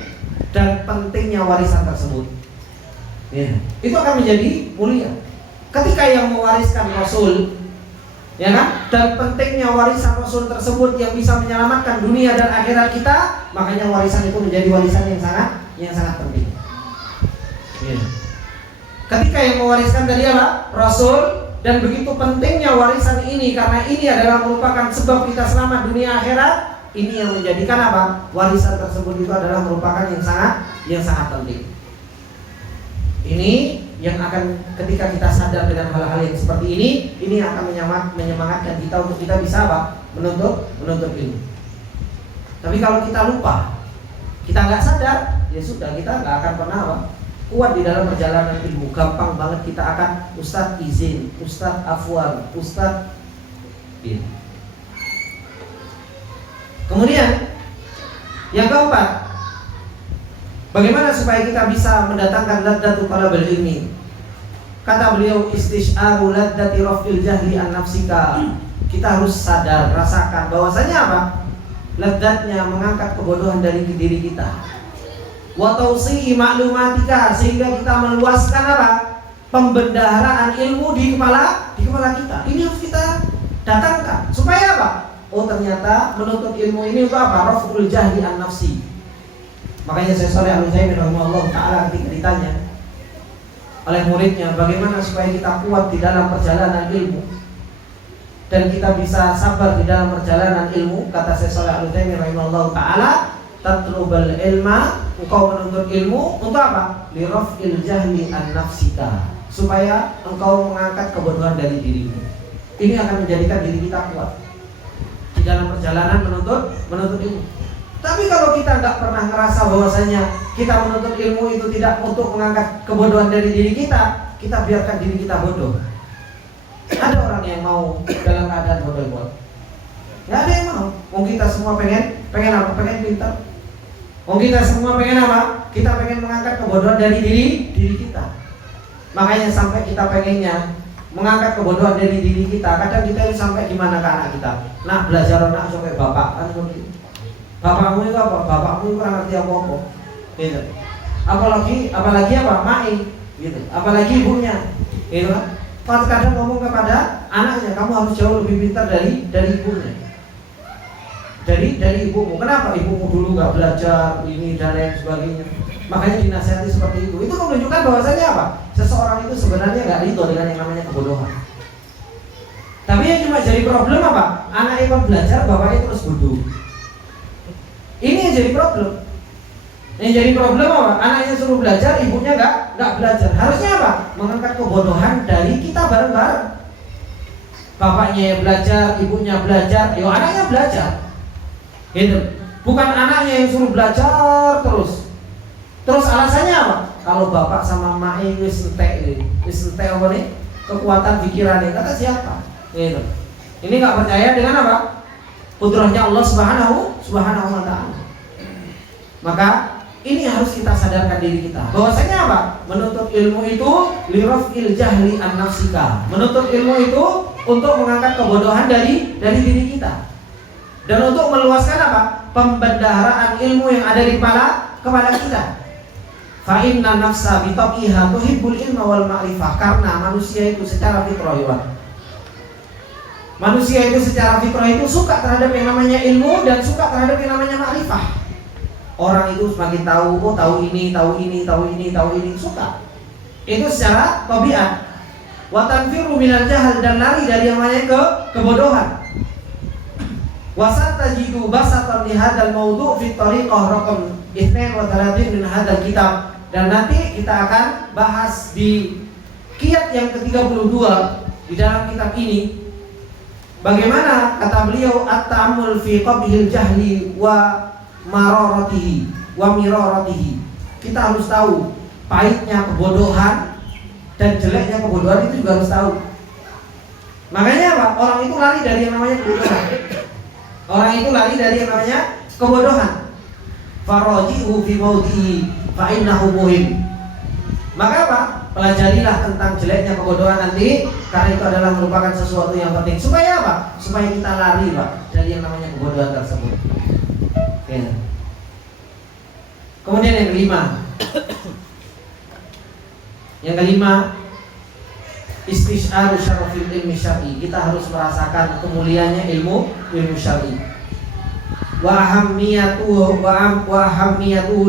dan pentingnya warisan tersebut, ya, itu akan menjadi mulia. Ketika yang mewariskan Rasul, ya kan, dan pentingnya warisan Rasul tersebut yang bisa menyelamatkan dunia dan akhirat kita, makanya warisan itu menjadi warisan yang sangat penting. Ya. Ketika yang mewariskan tadi apa? Rasul, dan begitu pentingnya warisan ini karena ini adalah merupakan sebab kita selamat dunia akhirat. Ini yang menjadikan apa? Warisan tersebut itu adalah merupakan yang sangat penting. Ini yang akan, ketika kita sadar dengan hal-hal yang seperti ini akan menyemangatkan kita untuk kita bisa apa? Menuntut ilmu. Tapi kalau kita lupa, kita nggak sadar, ya sudah, kita nggak akan pernah apa? Kuat di dalam perjalanan ilmu. Gampang banget kita akan Ustadz izin, Ustadz afwan, Ustadz ini. Kemudian yang keempat, bagaimana supaya kita bisa mendatangkan ladzatul talabul ilmi? Kata beliau, istish'aru ladzati raf'il jahli an nafsika. Kita harus sadar, rasakan bahwasanya apa? Ladzatnya mengangkat kebodohan dari diri kita. Wa tawsi'i ma'lumatika, sehingga kita meluaskan apa? Pembendaharaan ilmu di kepala kita. Ini harus kita datangkan. Supaya apa? Oh, ternyata menuntut ilmu ini untuk apa? Raf'ul jahli an nafsi. Makanya Syekh Shalih Al-Utsaimin rahimahullah taala ketika ditanya oleh muridnya, bagaimana supaya kita kuat di dalam perjalanan ilmu dan kita bisa sabar di dalam perjalanan ilmu, kata Syekh Shalih Al-Utsaimin rahimahullah taala, tatlubal ilma, engkau menuntut ilmu untuk apa? Li raf'il jahli an nafsika, supaya engkau mengangkat kebodohan dari dirimu. Ini akan menjadikan diri kita kuat di dalam perjalanan menuntut ilmu. Tapi kalau kita nggak pernah ngerasa bahwasanya kita menuntut ilmu itu tidak untuk mengangkat kebodohan dari diri kita, kita biarkan diri kita bodoh. Ada orang yang mau dalam keadaan bodoh? Nggak ada yang mau. Mau kita semua pengen apa? Pengen pintar. Mau kita semua pengen apa? Kita pengen mengangkat kebodohan dari diri kita. Makanya sampai kita pengennya mengangkat kebodohan dari diri kita. Kadang kita ini sampai gimana ke anak kita? Nah, belajar anak sampai bapak kan seperti itu. Bapakmu itu apa? Bapakmu itu kurang ngerti apa-apa, gitu. Apalagi apa? Mai, gitu. Apalagi ibunya, gitu kan? Kalau kadang ngomong kepada anaknya, kamu harus jauh lebih pintar dari ibunya, dari ibumu. Kenapa? Ibumu dulu nggak belajar ini dan lain sebagainya. Makanya dinasihati seperti itu. Itu menunjukkan bahwasanya apa? Seseorang itu sebenarnya nggak ridho dengan yang namanya kebodohan. Tapi yang cuma jadi problem apa? Anak ikut belajar, bapaknya terus bodoh. Ini yang jadi problem. Yang jadi problem apa? Anaknya suruh belajar, ibunya nggak belajar. Harusnya apa? Mengangkat kebodohan dari kita bareng-bareng. bapaknya yang belajar, ibunya belajar, yo anaknya belajar. Gitu. Bukan anaknya yang suruh belajar terus. Terus alasannya apa? Kalau bapak sama emak wis entek apa nih? Kekuatan pikirannya kata siapa? Gitu. Ini nggak percaya dengan apa? Kudrahnya Allah Subhanahu wa taala. Maka ini harus kita sadarkan diri kita. Bahwasanya apa? Menuntut ilmu itu lirafil jahli an nafsika. Menuntut ilmu itu untuk mengangkat kebodohan dari diri kita. Dan untuk meluaskan apa? Pembendaharaan ilmu yang ada di kepala kita. Fa inna nafsa bi tabiha tuhibbul ilma wal ma'rifah. Karena manusia itu secara fitrah, manusia itu secara fitrah itu suka terhadap yang namanya ilmu dan suka terhadap yang namanya ma'rifah. Orang itu semakin tahu, oh tahu ini, suka. Itu secara tabiat. Wa tanfiru minal jahal, dan lari dari yang namanya kebodohan. Wasat tajidu basatan li hadzal mawdu' fi tariqah raqam 32 min hadzal kitab. Dan nanti kita akan bahas di kiat yang ke-32 di dalam kitab ini. Bagaimana kata beliau at-ta'ammul fi qabhil jahli wa mararatihi wa miraratihi. Kita harus tahu pahitnya kebodohan dan jeleknya kebodohan, itu juga harus tahu. Makanya apa? Orang itu lari dari yang namanya kebodohan. Orang itu lari dari yang namanya kebodohan. Faraji'u fi mawdihi fa innahu muhim. Maka apa? Pelajarilah tentang jeleknya kebodohan nanti, karena itu adalah merupakan sesuatu yang penting. Supaya apa? Supaya kita lari, Pak, dari yang namanya kebodohan tersebut. Ya. Kemudian yang kelima. Yang kelima, istisyaru syarafil ilmi syar'i. Kita harus merasakan kemuliaannya ilmu syar'i. Wa ahammiyatuhu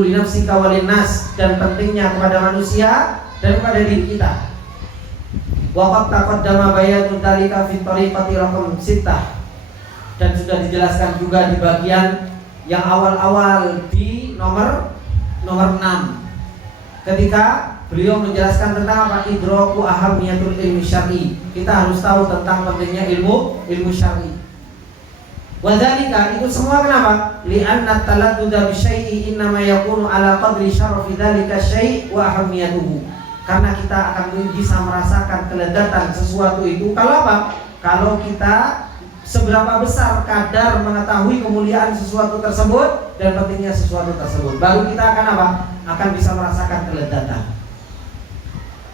li nafsika wa linnas, dan pentingnya kepada manusia dan kepada diri kita. Wa qad taqaddama bayanu dzalika fi tariqati raqam 6, dan sudah dijelaskan juga di bagian yang awal-awal di nomor 6 ketika beliau menjelaskan tentang apa? Idraku ahammiyatul ilmi syar'i. Kita harus tahu tentang pentingnya ilmu syar'i. Wadzalika, itu semua kenapa? Li'anna taladduda bi syai'i innama yakunu ala qadri syarafi dzalika syai' wa ahammiyatuhu. Karena kita akan bisa merasakan keledatan sesuatu itu kalau apa? Kalau kita seberapa besar kadar mengetahui kemuliaan sesuatu tersebut dan pentingnya sesuatu tersebut, baru kita akan apa? Akan bisa merasakan keledatan.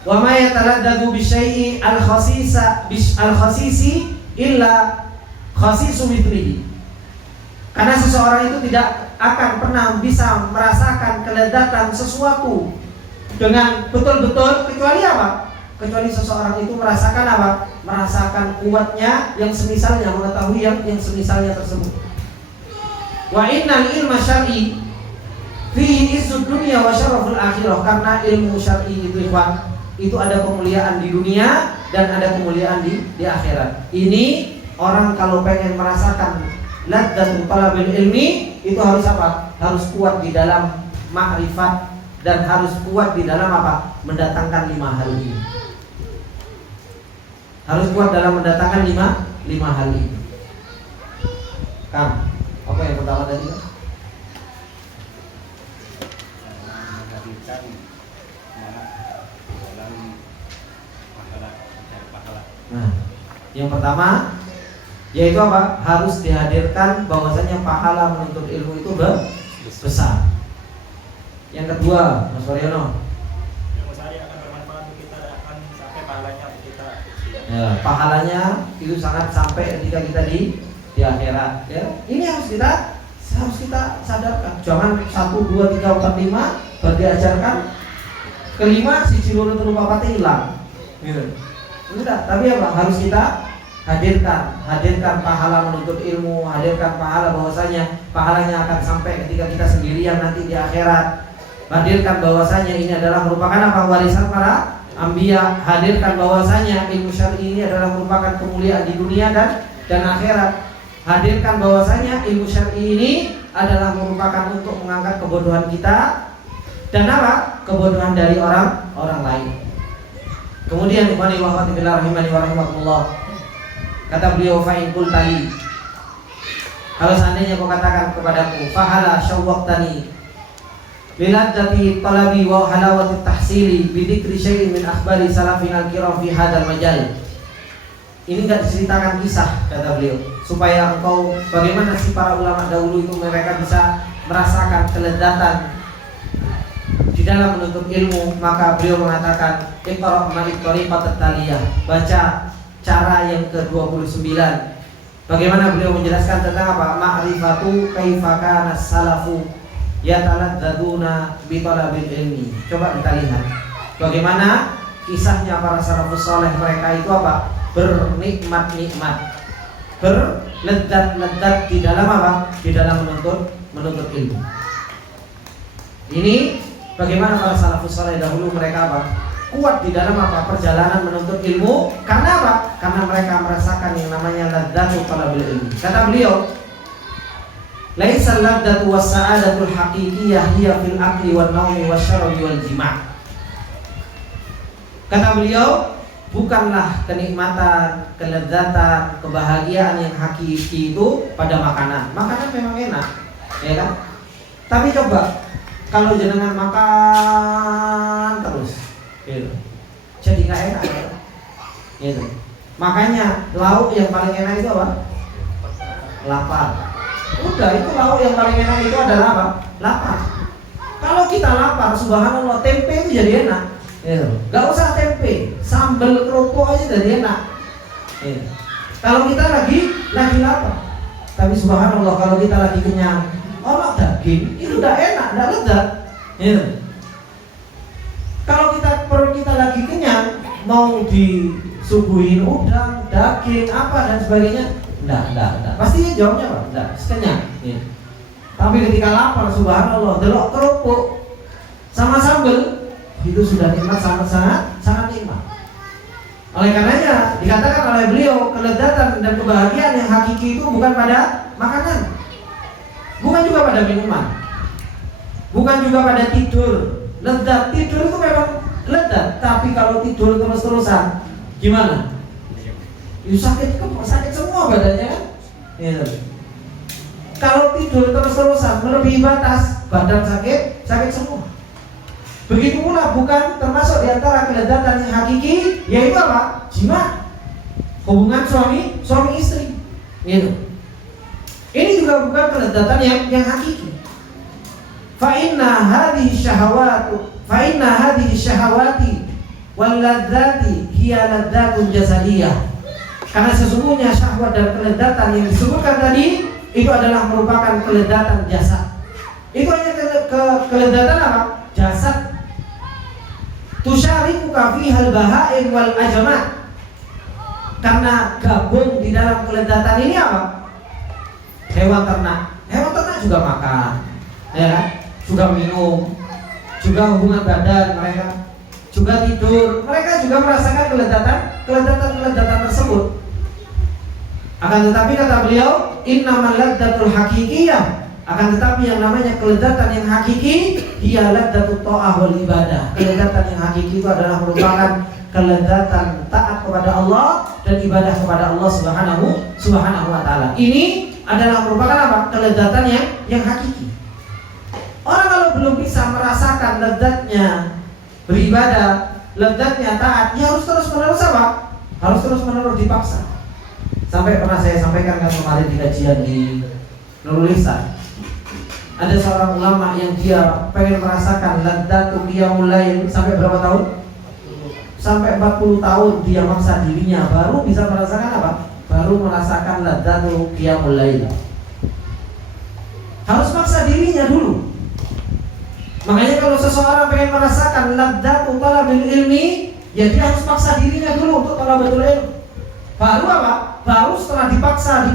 Wa ma yataladdadu bi syai'i al-khasisi illa khasisu mithlihi. Karena seseorang itu tidak akan pernah bisa merasakan keledatan sesuatu dengan betul-betul kecuali apa? Kecuali seseorang itu merasakan apa? Merasakan kuatnya yang semisalnya, mengetahui yang semisalnya tersebut. Wa innal ilma syar'i fihi izzud dunya wa syaraful akhirah. Karena ilmu syar'i itu ikhwan, itu ada kemuliaan di dunia dan ada kemuliaan di akhirat. Ini orang kalau pengen merasakan ladzatu talabil ilmi, itu harus apa? Harus kuat di dalam makrifat dan harus kuat di dalam apa? Mendatangkan 5 hal ini. Harus kuat dalam mendatangkan 5 hal ini. Kang, apa yang pertama tadi? Menghadirkan semangat dalam pahala. Nah, yang pertama yaitu apa? Harus dihadirkan bahwasanya pahala menuntut ilmu itu besar. Yang kedua, Mas Waryono, Ilmu syar'i akan bermanfaat untuk kita dan akan sampai pahalanya untuk kita. ya, pahalanya itu sangat sampai ketika kita di akhirat. Ya, ini harus kita sadarkan. Jangan 1, 2, 3, 4, 5 baru diajarkan, kelima si ciluru telu papat hilang. Gitu. Udah, tapi apa? Harus kita hadirkan pahala menuntut ilmu, hadirkan pahala bahwasanya pahalanya akan sampai ketika kita sendirian nanti di akhirat. Hadirkan bahwasanya ini adalah merupakan apa? Warisan para anbiya. Hadirkan bahwasanya ilmu syar'i ini adalah merupakan kemuliaan di dunia dan akhirat. Hadirkan bahwasanya ilmu syar'i ini adalah merupakan untuk mengangkat kebodohan kita dan apa? Kebodohan dari orang lain. Kemudian ikhwani wa akhwati fillah rahimani wa rahimakumullah, Kata beliau, fa in qultali, kalau seandainya kau katakan kepadaku, fahala syawwaqtani biladzati talabi wa halawati tahsili bidikri syai'in min akhbari salafina al-kiram fi hadzal majal. Ini enggak diceritakan kisah, kata beliau, supaya engkau bagaimana sih para ulama dahulu itu mereka bisa merasakan kelezatan di dalam menuntut ilmu. Maka beliau mengatakan, iqra' ma'i thariqat taliyah, baca cara yang ke-29. Bagaimana beliau menjelaskan tentang apa? Ma'rifatu kaifa kana salafu yataladzaduna bi talabil ilmi. Coba kita lihat bagaimana kisahnya para salafus saleh. Mereka itu apa? Bernikmat-nikmat, berlezat-lezat di dalam apa? Di dalam menuntut ilmu. Ini bagaimana para salafus saleh dahulu mereka apa? Kuat di dalam apa? Perjalanan menuntut ilmu. Karena apa? Karena mereka merasakan yang namanya ladzatu talabil ilmi. Kata beliau, laisa ladzatu was sa'adatul haqiqiyah hiya fil aqli wan naumi wasyarabi wal jima'. Kata beliau, bukanlah kenikmatan, kelezatan, kebahagiaan yang hakiki itu pada makanan. Makanan memang enak, ya kan? Tapi coba kalau jenengan makan terus, gitu, jadi nggak enak, gitu. Makanya lauk yang paling enak itu apa? Lapar. Udah, itu lauk yang paling enak itu adalah apa? Lapar. Kalau kita lapar, subhanallah, tempe itu jadi enak. Gak usah tempe, sambal kerupuk aja jadi enak. Kalau kita lagi lapar. Tapi subhanallah, kalau kita lagi kenyang, orang daging itu udah enak, udah lezat. Kalau perut kita lagi kenyang, mau disuguhin udang, daging, apa dan sebagainya, enggak. Pastinya jawabnya apa? Enggak, kenyang. Tapi ketika lapar, subhanallah, delok kerupuk sama sambal, itu sudah nikmat, sangat nikmat. Oleh karenanya dikatakan oleh beliau, kelezatan dan kebahagiaan yang hakiki itu bukan pada makanan, bukan juga pada minuman, bukan juga pada tidur. Lezat tidur itu memang lezat, tapi kalau tidur terus-terusan gimana? Ya sakit semua badannya kan? Kalau tidur terus-terusan melebihi batas, badan sakit semua. Begitu pula bukan termasuk di antara kelezatan yang hakiki, yaitu apa? Jima, hubungan suami istri. Gitu. Ini juga bukan kelezatan yang hakiki. Fa inna hadhihi syahawati wal ladzati hiya ladzatun jasadiyah. Karena sesungguhnya syahwat dan kelezatan yang disebutkan tadi itu adalah merupakan kelezatan jasad. Itu hanya kelezatan apa? Jasad. Tusyariku fihal bahaim wal ajamat. Karena gabung di dalam kelezatan ini apa? Hewan ternak juga makan, ya kan? Juga minum, juga hubungan badan mereka, juga tidur, mereka juga merasakan kelezatan tersebut. Akan tetapi kata beliau, innamal ladzatul haqiqiyah, akan tetapi yang namanya kelezatan yang hakiki, dia ladzatul ta'ah wal ibadah. Kelezatan yang hakiki itu adalah merupakan kelezatan taat kepada Allah dan ibadah kepada Allah Subhanahu wa taala. Ini adalah merupakan apa? Kelezatan yang hakiki. Orang kalau belum bisa merasakan lezatnya beribadah, lezatnya taat, ya harus terus-menerus apa? Harus terus-menerus dipaksa. Sampai pernah saya sampaikan kan kemarin di kajian di Nurul Ihsan. Ada seorang ulama yang dia pengen merasakan ladzatu qiyamul lail sampai berapa tahun? Sampai 40 tahun dia maksa dirinya baru bisa merasakan apa? Baru merasakan ladzatu qiyamul lail. Harus maksa dirinya dulu. Makanya kalau seseorang pengen merasakan ladzatu talabil ilmi, ya dia harus paksa dirinya dulu untuk talabatul ilm. Baru apa? Baru setelah dipaksa,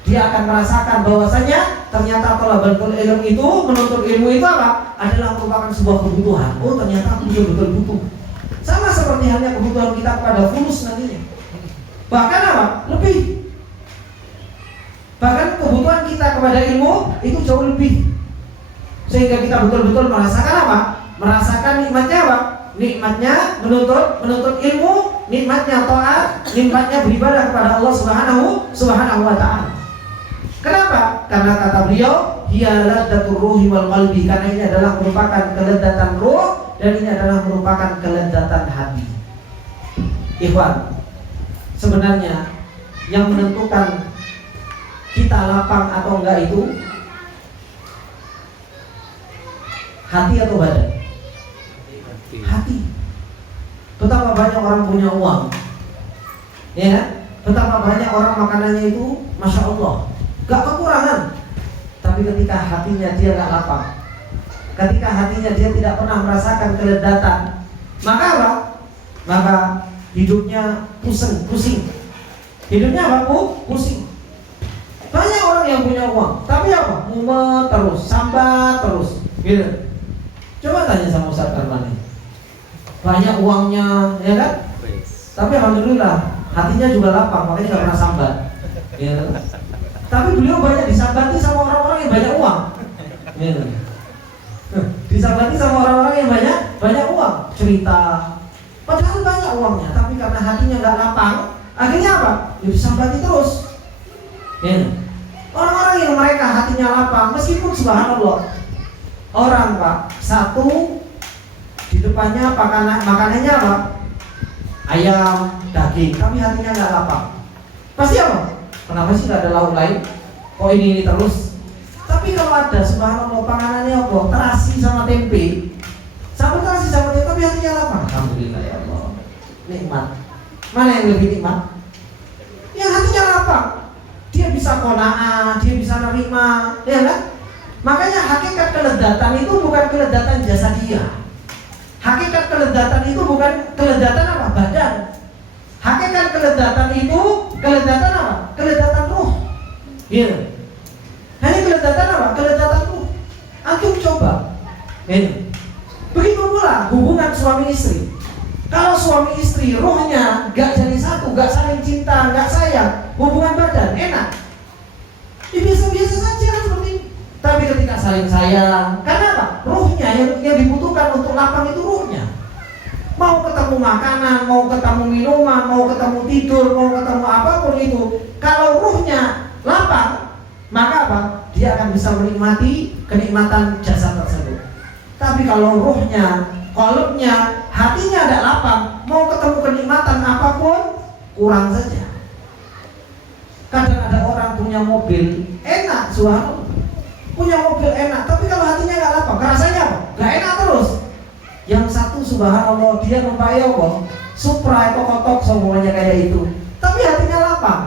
dia akan merasakan bahwasanya ternyata talabatul ilm itu, menuntut ilmu itu apa? Adalah merupakan sebuah kebutuhan. Oh, ternyata aku betul-betul butuh. Sama seperti halnya kebutuhan kita kepada fulus nantinya. Bahkan apa? Lebih. Bahkan kebutuhan kita kepada ilmu itu jauh lebih. Sehingga kita betul-betul merasakan apa? Merasakan nikmatnya apa? Nikmatnya menuntut ilmu nikmatnya taat, nikmatnya beribadah kepada Allah Subhanahu wa taala. Kenapa? Karena kata beliau, hiya ladzatur ruhi wal qalbi, karena ini adalah merupakan kelezatan ruh dan ini adalah merupakan kelezatan hati. Ikhwan, sebenarnya yang menentukan kita lapang atau enggak itu hati atau badan? Hati. Betapa banyak orang punya uang, ya kan? Betapa banyak orang makanannya itu, masya Allah, gak kekurangan. Tapi ketika hatinya dia gak lapang, ketika hatinya dia tidak pernah merasakan kelezatan, maka apa? Maka hidupnya pusing. Hidupnya apa? Pusing. Banyak orang yang punya uang, tapi apa? Mumet terus, sambat terus, gitu. Coba tanya sama Ustaz Karmani. Banyak uangnya, ya kan? Tapi alhamdulillah hatinya juga lapang, makanya nggak pernah sambat. Ya. Tapi beliau banyak disambati sama orang-orang yang banyak uang. Ya. Disambati sama orang-orang yang banyak uang, cerita. Padahal banyak uangnya, tapi karena hatinya nggak lapang, akhirnya apa? Ya disambati terus. Ya. Orang-orang yang mereka hatinya lapang, meskipun subhanallah, orang Pak, satu di depannya makanannya apa? Ayam, daging, tapi hatinya nggak lapang. Pasti apa? Kenapa sih nggak ada lauk lain? Kok ini terus? Tapi kalau ada subhanallah panganannya apa? Terasi sama tempe, sambal terasi sama tempe, tapi hatinya lapang. Alhamdulillah ya Allah, nikmat. Mana yang lebih nikmat? Yang hatinya lapang. Dia bisa qanaah, dia bisa nerima, ya kan? Makanya hakikat kelezatan itu bukan kelezatan jasadiah. Hakikat kelezatan itu bukan kelezatan apa? Badan. Hakikat kelezatan itu kelezatan apa? Kelezatan ruh. Iya. Hanya kelezatan apa? Kelezatan ruh. Antum coba. Ini. Begitu pula hubungan suami istri. Kalau suami istri ruhnya gak jadi satu, gak saling cinta, gak sayang, hubungan badan enak. Ya biasa-biasa saja kan seperti ini. Tapi ketika saling sayang, karena apa? Ruhnya yang dibutuhkan untuk lapang itu ruhnya. Mau ketemu makanan, mau ketemu minuman, mau ketemu tidur, mau ketemu apapun itu, kalau ruhnya lapang, maka apa? Dia akan bisa menikmati kenikmatan jasad tersebut. Tapi kalau ruhnya, qalbnya, hatinya tidak lapang, mau ketemu kenikmatan apapun, kurang saja. Kadang ada orang punya mobil, enak subhanallah, punya mobil enak, tapi kalau hatinya nggak lapang, rasanya apa? Nggak enak terus. Yang satu subhanallah dia numpai apa? Supra atau kotok semuanya kayak itu, tapi hatinya lapang.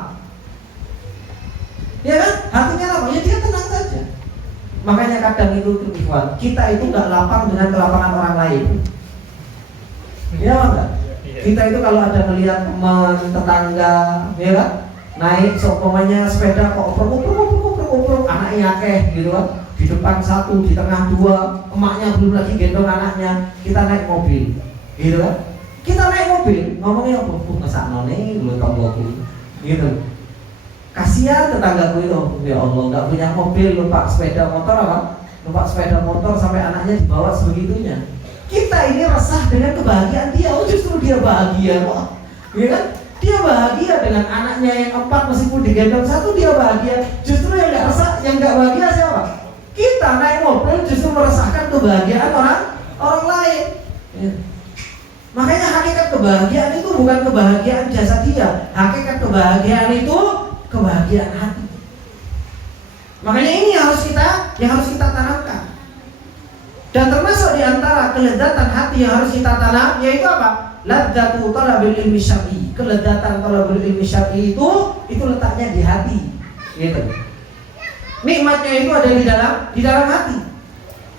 Ya kan? Hatinya lapang, ya dia tenang saja. Makanya kadang itu ikhwan, kita itu nggak lapang dengan kelapangan orang lain. Ya enggak? Kita itu kalau ada melihat teman, tetangga, ya kan? Naik seumpamanya sepeda kok oprok, anaknya akeh gitu kan. Di depan satu, di tengah dua, emaknya belum lagi gendong anaknya, kita naik mobil, gitu kan? Kita naik mobil, ngomongnya apa? Ngesakno nih, belum tonggoku, gitu. Kasihan tetanggaku itu, ya Allah, nggak punya mobil, numpak sepeda motor apa? Numpak sepeda motor sampai anaknya dibawa sebegitunya. Kita ini resah dengan kebahagiaan dia, oh justru dia bahagia kok, ya kan? Dia bahagia dengan anaknya yang 4 meskipun digendong satu, dia bahagia. Justru yang nggak resah, yang nggak bahagia siapa? Kita naik mobil justru meresahkan kebahagiaan orang lain. Ya. Makanya hakikat kebahagiaan itu bukan kebahagiaan jasadiah. Hakikat kebahagiaan itu kebahagiaan hati. Makanya ini yang harus kita tanamkan. Dan termasuk di antara kelezatan hati yang harus kita tanam yaitu apa? Ladzatu talabil ilmi syar'i. Kelezatan talabul ilmi syar'i itu letaknya di hati. Gitu. Nikmatnya itu ada di dalam hati.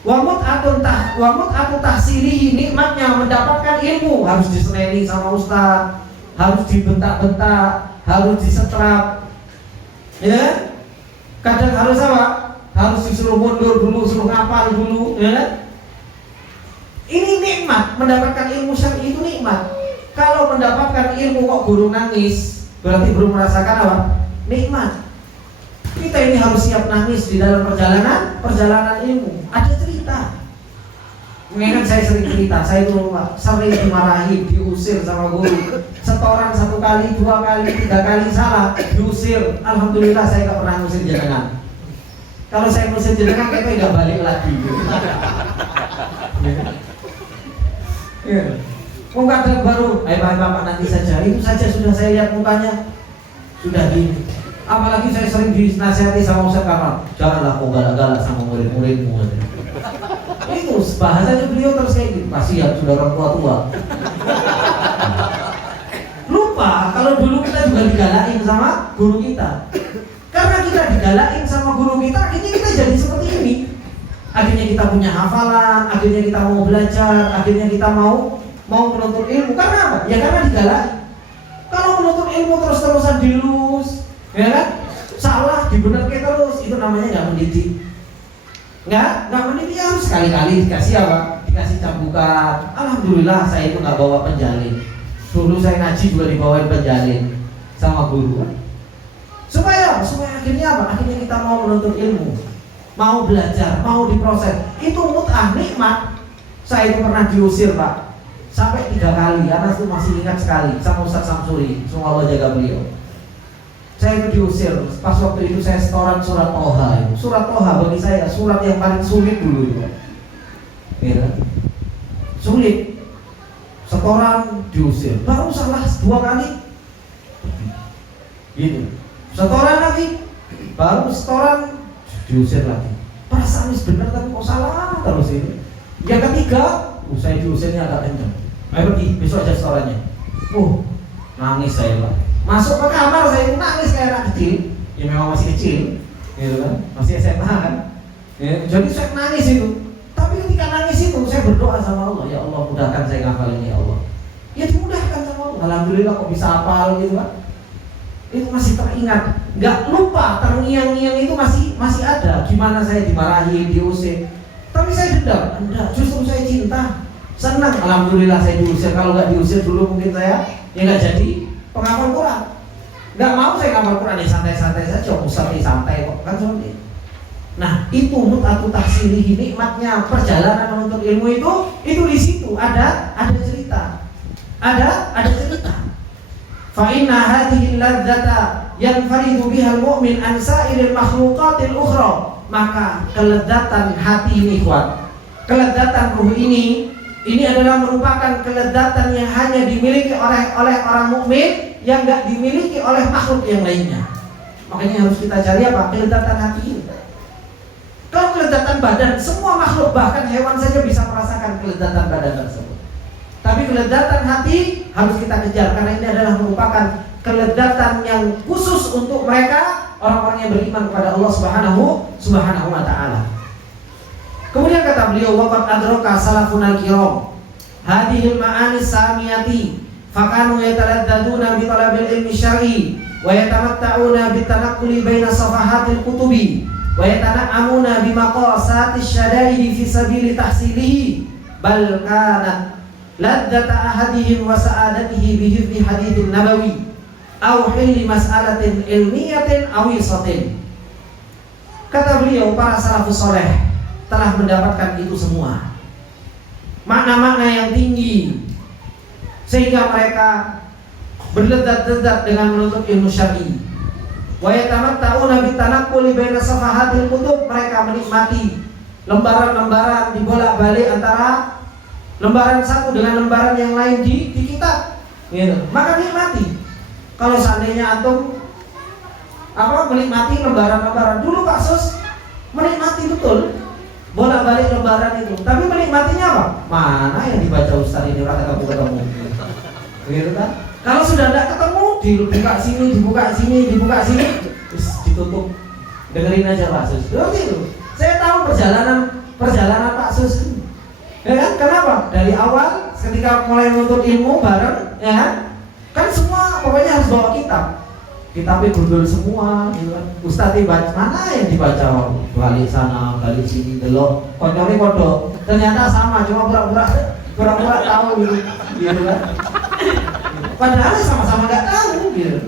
Wa mut'atu tahsilihi, nikmatnya mendapatkan ilmu harus diseneni sama ustaz, harus dibentak-bentak, harus disetrap. Ya. Kadang harus apa? Harus disuruh mundur dulu, suruh ngapal dulu, ya. Ini nikmat, mendapatkan ilmu syar'i itu nikmat. Kalau mendapatkan ilmu kok guru nangis, berarti belum merasakan apa? Nikmat. Kita ini harus siap nangis di dalam perjalanan ilmu. Ada cerita. Mengingat saya sering cerita, saya itu sering dimarahi, diusir sama guru. Setoran 1 kali, 2 kali, 3 kali salah, diusir. Alhamdulillah saya gak pernah ngusir jenengan. Kalau saya ngusir jenengan, kayaknya gak balik lagi. Ya. Kok kadang baru, bapak nanti saja. Itu saja sudah saya lihat mukanya sudah gini. Apalagi saya sering dinasihati sama Ustaz Kamal, janganlah kau galak-galak sama murid-muridmu. Itu bahasanya beliau terus kayak gitu. Kasihan sudah orang tua-tua. Lupa kalau dulu kita juga digalain sama guru kita. Karena kita digalain sama guru kita, akhirnya kita jadi seperti ini. Akhirnya kita punya hafalan, akhirnya kita mau belajar, akhirnya kita mau menuntut ilmu. Karena apa? Ya karena digalain. Kalau menuntut ilmu terus-terusan dilus, ya kan? Salah, dibenarkan terus, itu namanya nggak mendidik. Nggak mendidik, harus sekali-kali dikasih apa? Dikasih cambukan. Alhamdulillah saya itu nggak bawa penjalin. Dulu saya ngaji juga dibawain penjalin sama guru. Supaya akhirnya apa? Akhirnya kita mau menuntut ilmu, mau belajar, mau diproses. Itu mut'ah, nikmat. Saya itu pernah diusir Pak, sampai 3 kali. Anas itu masih ingat sekali sama Ustaz Samsuri, semoga Allah jaga beliau. Saya itu diusir. Pas waktu itu saya setoran surat Toha. Surat Toha bagi saya surat yang paling sulit dulu itu. Ya. Sulit. Setoran diusir. Baru salah 2 kali. Gitu. Setoran lagi. Baru setoran diusir lagi. Perasaan benar tapi kok salah terus ini. Yang ketiga, saya diusirnya agak kencang. Ayo pergi, besok aja setorannya. Nangis saya Pak. Masuk ke kamar saya nangis kayak anak kecil. Ya memang masih kecil, gitu kan, masih SMA kan. Ya, jadi saya nangis itu. Tapi ketika nangis itu saya berdoa sama Allah, ya Allah mudahkan saya ngafal ini ya Allah. Ya dimudahkan sama Allah. Alhamdulillah kok bisa hafal gitu kan. Itu masih teringat, nggak lupa, terngiang-ngiang itu masih ada. Gimana saya dimarahi, diusir. Tapi saya dendam, enggak, justru saya cinta, senang. Alhamdulillah saya diusir. Kalau nggak diusir dulu mungkin saya ya nggak jadi penghafal Quran. Nggak mau saya ngapal Quran ya santai-santai saja, santai kok kan seperti itu. Nah itu mut'atu tahsilihi, nikmatnya perjalanan menuntut ilmu itu di situ ada cerita, ada cerita. Fa inna hadhihi ladzata yanfaridu bihal mu'min an sa'iril makhluqatil ukhra. Maka keledatan hati ini kuat, keledatan ruh ini adalah merupakan keledatan yang hanya dimiliki oleh orang mukmin, yang nggak dimiliki oleh makhluk yang lainnya. Makanya harus kita cari apa? Keledatan hati ini. Kalau keledatan badan, semua makhluk bahkan hewan saja bisa merasakan keledatan badan tersebut. Tapi keledatan hati harus kita kejar, karena ini adalah merupakan keledatan yang khusus untuk mereka orang-orang yang beriman kepada Allah Subhanahu wa ta'ala. Kemudian kata beliau, waqad adraka salafuna kiram hadhil ma'ani samiyati fakanu yataladdaduna bi talabil ilmi syar'i wa yatamatta'una bi tanaqquli baina safahatil kutubi wa yatana'amuna bi maqasatis syada'idi fi sabili tahsilihi bal kanat ladzata ahadihim wa sa'adatihi bi hifdhi haditsin nabawi aw hilli mas'alatin ilmiyatin aw isatin. Kata beliau, para salafus saleh telah mendapatkan itu semua, makna-makna yang tinggi, sehingga mereka berdedat-dedat dengan menuntut ilmu syar'i. Wa yatamatta'una bitanaqquli baina safahatil kutub, mereka menikmati lembaran-lembaran dibolak-balik antara lembaran satu dengan lembaran yang lain di kitab. Gitu. Maka nikmati. Kalau seandainya antum menikmati lembaran-lembaran, dulu Pak Sus menikmati betul bolak-balik lembaran itu, tapi menikmatinya apa? Mana yang dibaca Ustaz ini orang ketemu, gitu kan? Kalau sudah tidak ketemu, dibuka sini, terus ditutup. Dengerin aja Pak Sus. Seperti itu. Saya tahu perjalanan Pak Sus. Ya kan? Kenapa? Dari awal ketika mulai menuntut ilmu bareng, ya kan semua pokoknya harus bawa kitab. Kitabnya gundul semua, gitu kan. Ustadz baca, mana yang dibaca? Balik sana, balik sini, delok, kondori kodok. Ternyata sama, cuma pura-pura tahu gitu kan. Padahal sama-sama nggak tahu, gitu.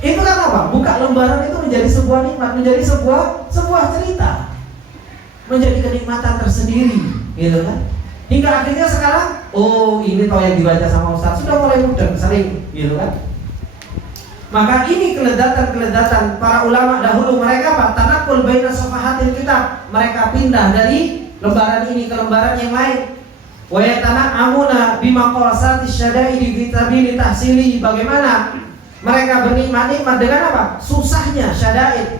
Itu kan apa? Buka lembaran itu menjadi sebuah nikmat, menjadi sebuah cerita, menjadi kenikmatan tersendiri, gitu kan? Hingga akhirnya sekarang, oh ini toh yang dibaca sama Ustaz, sudah mulai mudeng, sering, gitu kan? Maka ini keledatan para ulama dahulu, mereka apa? Tanakul baina safahatil kitab, mereka pindah dari lembaran ini ke lembaran yang lain. Wa yatana'amuna bima qalasati syada'idi fi sabili tahsili. Bagaimana mereka bernikmat-nikmat dengan apa? Susahnya syada'id,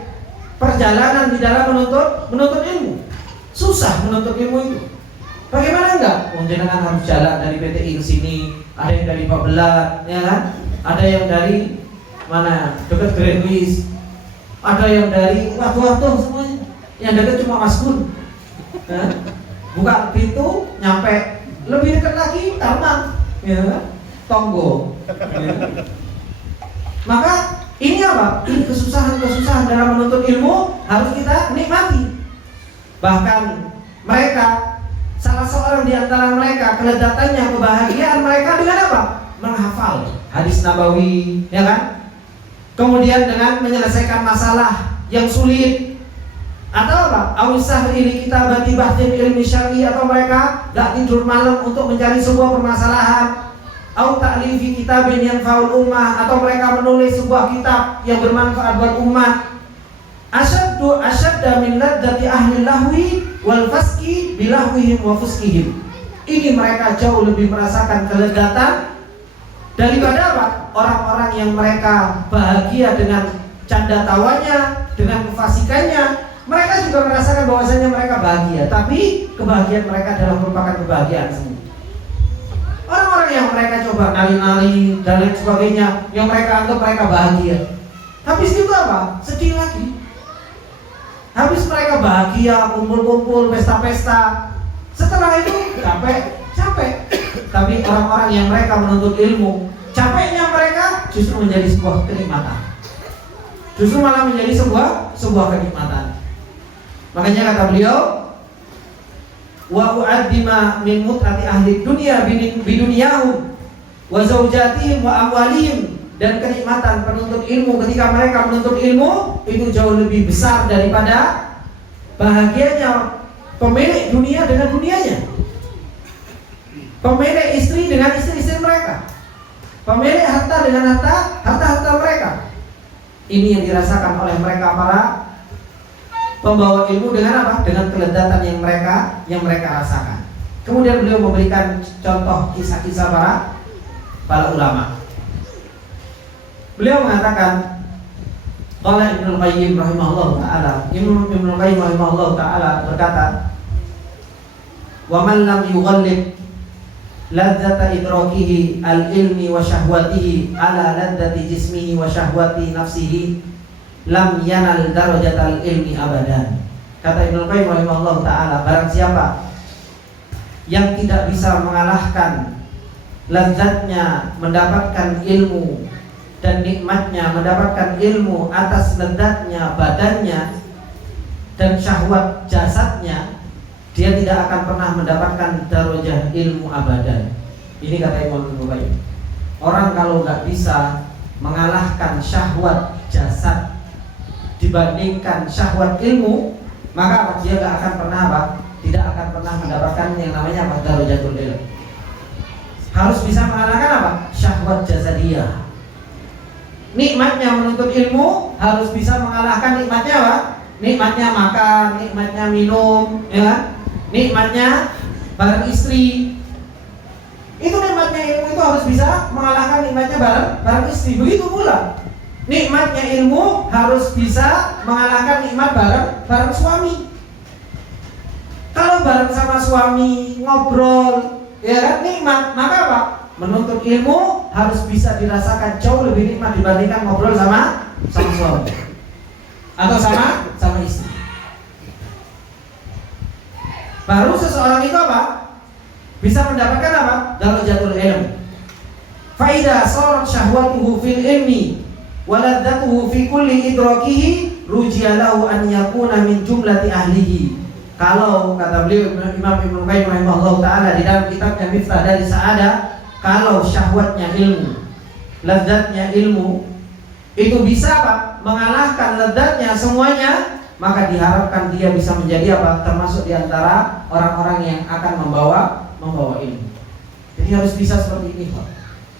perjalanan di dalam menuntut ilmu. Susah menuntut ilmu itu. Bagaimana enggak? Jenengan harus jalan dari PTI ke sini, ada yang dari Pabelat, ya kan? Ada yang dari mana? Dekat Greenwich. Ada yang dari waktu-waktu semuanya. Yang dekat cuma Maskun. Ya? Buka pintu, nyampe. Lebih dekat lagi Taman, ya kan? Tonggo. Ya. Maka ini apa? Ini kesusahan dalam menuntut ilmu harus kita nikmati. Bahkan mereka, salah seorang di antara mereka, keledatannya, kebahagiaan mereka dengan apa? Menghafal hadis Nabawi, ya kan? Kemudian dengan menyelesaikan masalah yang sulit, atau apa? Awisah ini kita batibahtin ilmi syar'i, atau mereka gak tidur malam untuk mencari sebuah permasalahan. Au ta'lifi kitabin yang faul ummah, atau mereka menulis sebuah kitab yang bermanfaat buat umat. Asyadda min ladzati ahli lahwi wal faski bilahwihim wa fuskihim. Ini mereka jauh lebih merasakan keledatan daripada apa? Orang-orang yang mereka bahagia dengan canda tawanya, dengan kefasikannya. Mereka juga merasakan bahwasanya mereka bahagia, tapi kebahagiaan mereka adalah merupakan kebahagiaan semu. Orang-orang yang mereka coba nali-nali dan lain sebagainya, yang mereka anggap mereka bahagia, habis itu apa? Sedih lagi. Habis mereka bahagia, kumpul-kumpul, pesta-pesta, setelah itu capek. Tapi orang-orang yang mereka menuntut ilmu, capeknya mereka justru menjadi sebuah kenikmatan. Justru malah menjadi sebuah kenikmatan. Makanya kata beliau, wa u'addima min mut'ati ahli dunya bidunyahum wa zaujatihim wa amwalihim. Dan kenikmatan penuntut ilmu ketika mereka menuntut ilmu itu jauh lebih besar daripada bahagianya pemilik dunia dengan dunianya, pemilik istri dengan istri-istri mereka, pemilik harta dengan harta mereka. Ini yang dirasakan oleh mereka para pembawa ilmu dengan apa? Dengan keledatan yang mereka rasakan. Kemudian beliau memberikan contoh kisah-kisah para ulama. Beliau mengatakan, qala Ibnu Qayyim rahimahullah taala, Ibnu Qayyim rahimahullah taala berkata, wa man lam yughallib ladzata idrakihi al-ilmi wa syahwatihi ala ladzati jismihi wa syahwati nafsihi lam yanal darajatal ilmi abadan. Kata Ibnu Qayyim rahimahullah taala, barang siapa yang tidak bisa mengalahkan lezatnya mendapatkan ilmu dan nikmatnya mendapatkan ilmu atas lezatnya badannya dan syahwat jasadnya, dia tidak akan pernah mendapatkan darajah ilmu abadan. Ini kata Imam Ibnu Qayyim. Orang kalau nggak bisa mengalahkan syahwat jasad dibandingkan syahwat ilmu, maka dia nggak akan pernah tidak akan pernah mendapatkan yang namanya darajatul ilm. Harus bisa mengalahkan syahwat jasadiyah. Nikmatnya menuntut ilmu harus bisa mengalahkan nikmatnya nikmatnya makan, nikmatnya minum, ya, nikmatnya bareng istri. Itu nikmatnya ilmu itu harus bisa mengalahkan nikmatnya bareng istri. Begitu pula nikmatnya ilmu harus bisa mengalahkan nikmat bareng suami. Kalau bareng sama suami ngobrol, ya nikmat, maka apa? Menuntut ilmu harus bisa dirasakan jauh lebih nikmat dibandingkan ngobrol sama suami atau sama istri. Baru seseorang itu bisa mendapatkan darajatul ilm. Fa idza sarat syahwatuhu fil ilmi wa ladzatuhu fi kulli idrakihi rujiya lahu an yakuna min jumlati ahlihi. Kalau kata beliau Imam Ibnu Qayyim rahimahullah taala di dalam kitabnya Miftah dari Sa'adah, kalau syahwatnya ilmu, lezatnya ilmu itu bisa mengalahkan lezatnya semuanya, maka diharapkan dia bisa menjadi apa? Termasuk di antara orang-orang yang akan membawa ilmu. Jadi harus bisa seperti ini, Pak.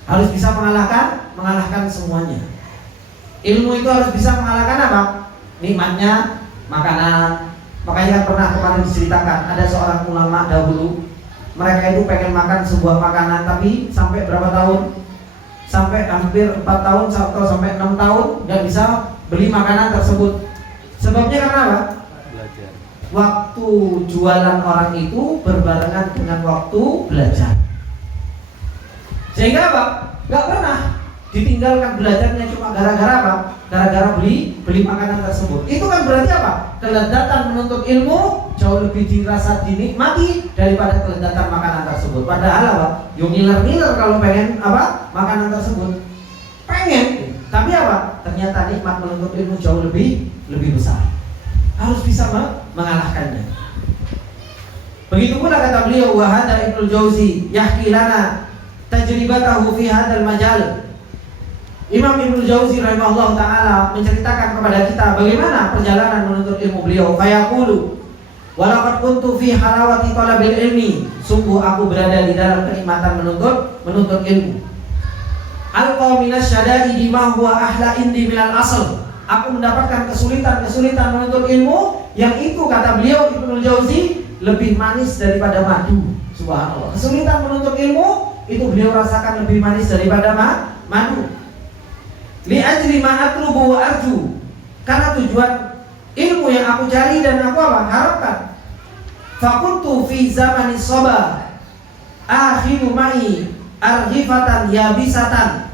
Harus bisa mengalahkan semuanya. Ilmu itu harus bisa mengalahkan apa? Nikmatnya, makanan. Makanya kan pernah kemarin diceritakan ada seorang ulama dahulu, mereka itu pengen makan sebuah makanan tapi sampai berapa tahun? Sampai hampir 4 tahun atau sampai 6 tahun nggak bisa beli makanan tersebut. Sebabnya karena apa? Belajar. Waktu jualan orang itu berbarengan dengan waktu belajar. Sehingga apa? Nggak pernah ditinggalkan belajarnya cuma gara-gara apa? Gara-gara beli makanan tersebut. Itu kan berarti apa? Kelezatan menuntut ilmu jauh lebih dirasa dinikmati daripada kelezatan makanan tersebut. Padahal apa? Yo ngiler-ngiler kalau pengen apa? Makanan tersebut. Pengen, tapi apa? Ternyata nikmat menuntut ilmu jauh lebih besar. Harus bisa mengalahkannya. Begitu pula kata beliau, wa hadza Ibnu Jauzi yahki lana tajribatahu fi hadzal majal. Imam Ibnu Jauzi rahimahullah ta'ala menceritakan kepada kita bagaimana perjalanan menuntut ilmu beliau. Fayaqulu walaqad kuntu fi halawati talabil ilmi, sungguh aku berada di dalam kenikmatan menuntut ilmu. Alqa minas syada'idi ma huwa ahla indi minal asl. Aku mendapatkan kesulitan menuntut ilmu yang itu kata beliau Ibnu Jauzi lebih manis daripada madu. Subhanallah. Kesulitan menuntut ilmu itu beliau rasakan lebih manis daripada madu. Li ajri ma atlubu wa arju, karena tujuan ilmu yang aku cari dan aku apa? Harapkan. Fakuntu fi zamani soba akhiru ma'i arghifatan yabisatan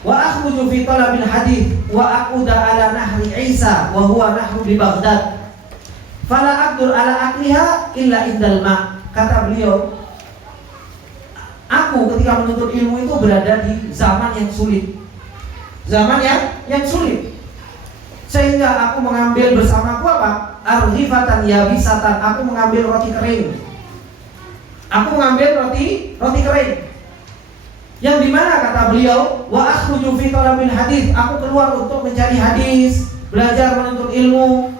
wa akhruju fi talabil hadith wa aquda ala nahri Isa wa huwa nahru di Baghdad fala aqdur ala akliha illa indal ma. Kata beliau, aku ketika menuntut ilmu itu berada di zaman yang sulit. Zaman yang sulit. Sehingga aku mengambil bersamaku apa? Arghifatan yabisatan. Aku mengambil roti kering. Aku mengambil roti kering. Yang dimana kata beliau, wa akhruju fi talabil hadis. Aku keluar untuk mencari hadis, belajar menuntut ilmu.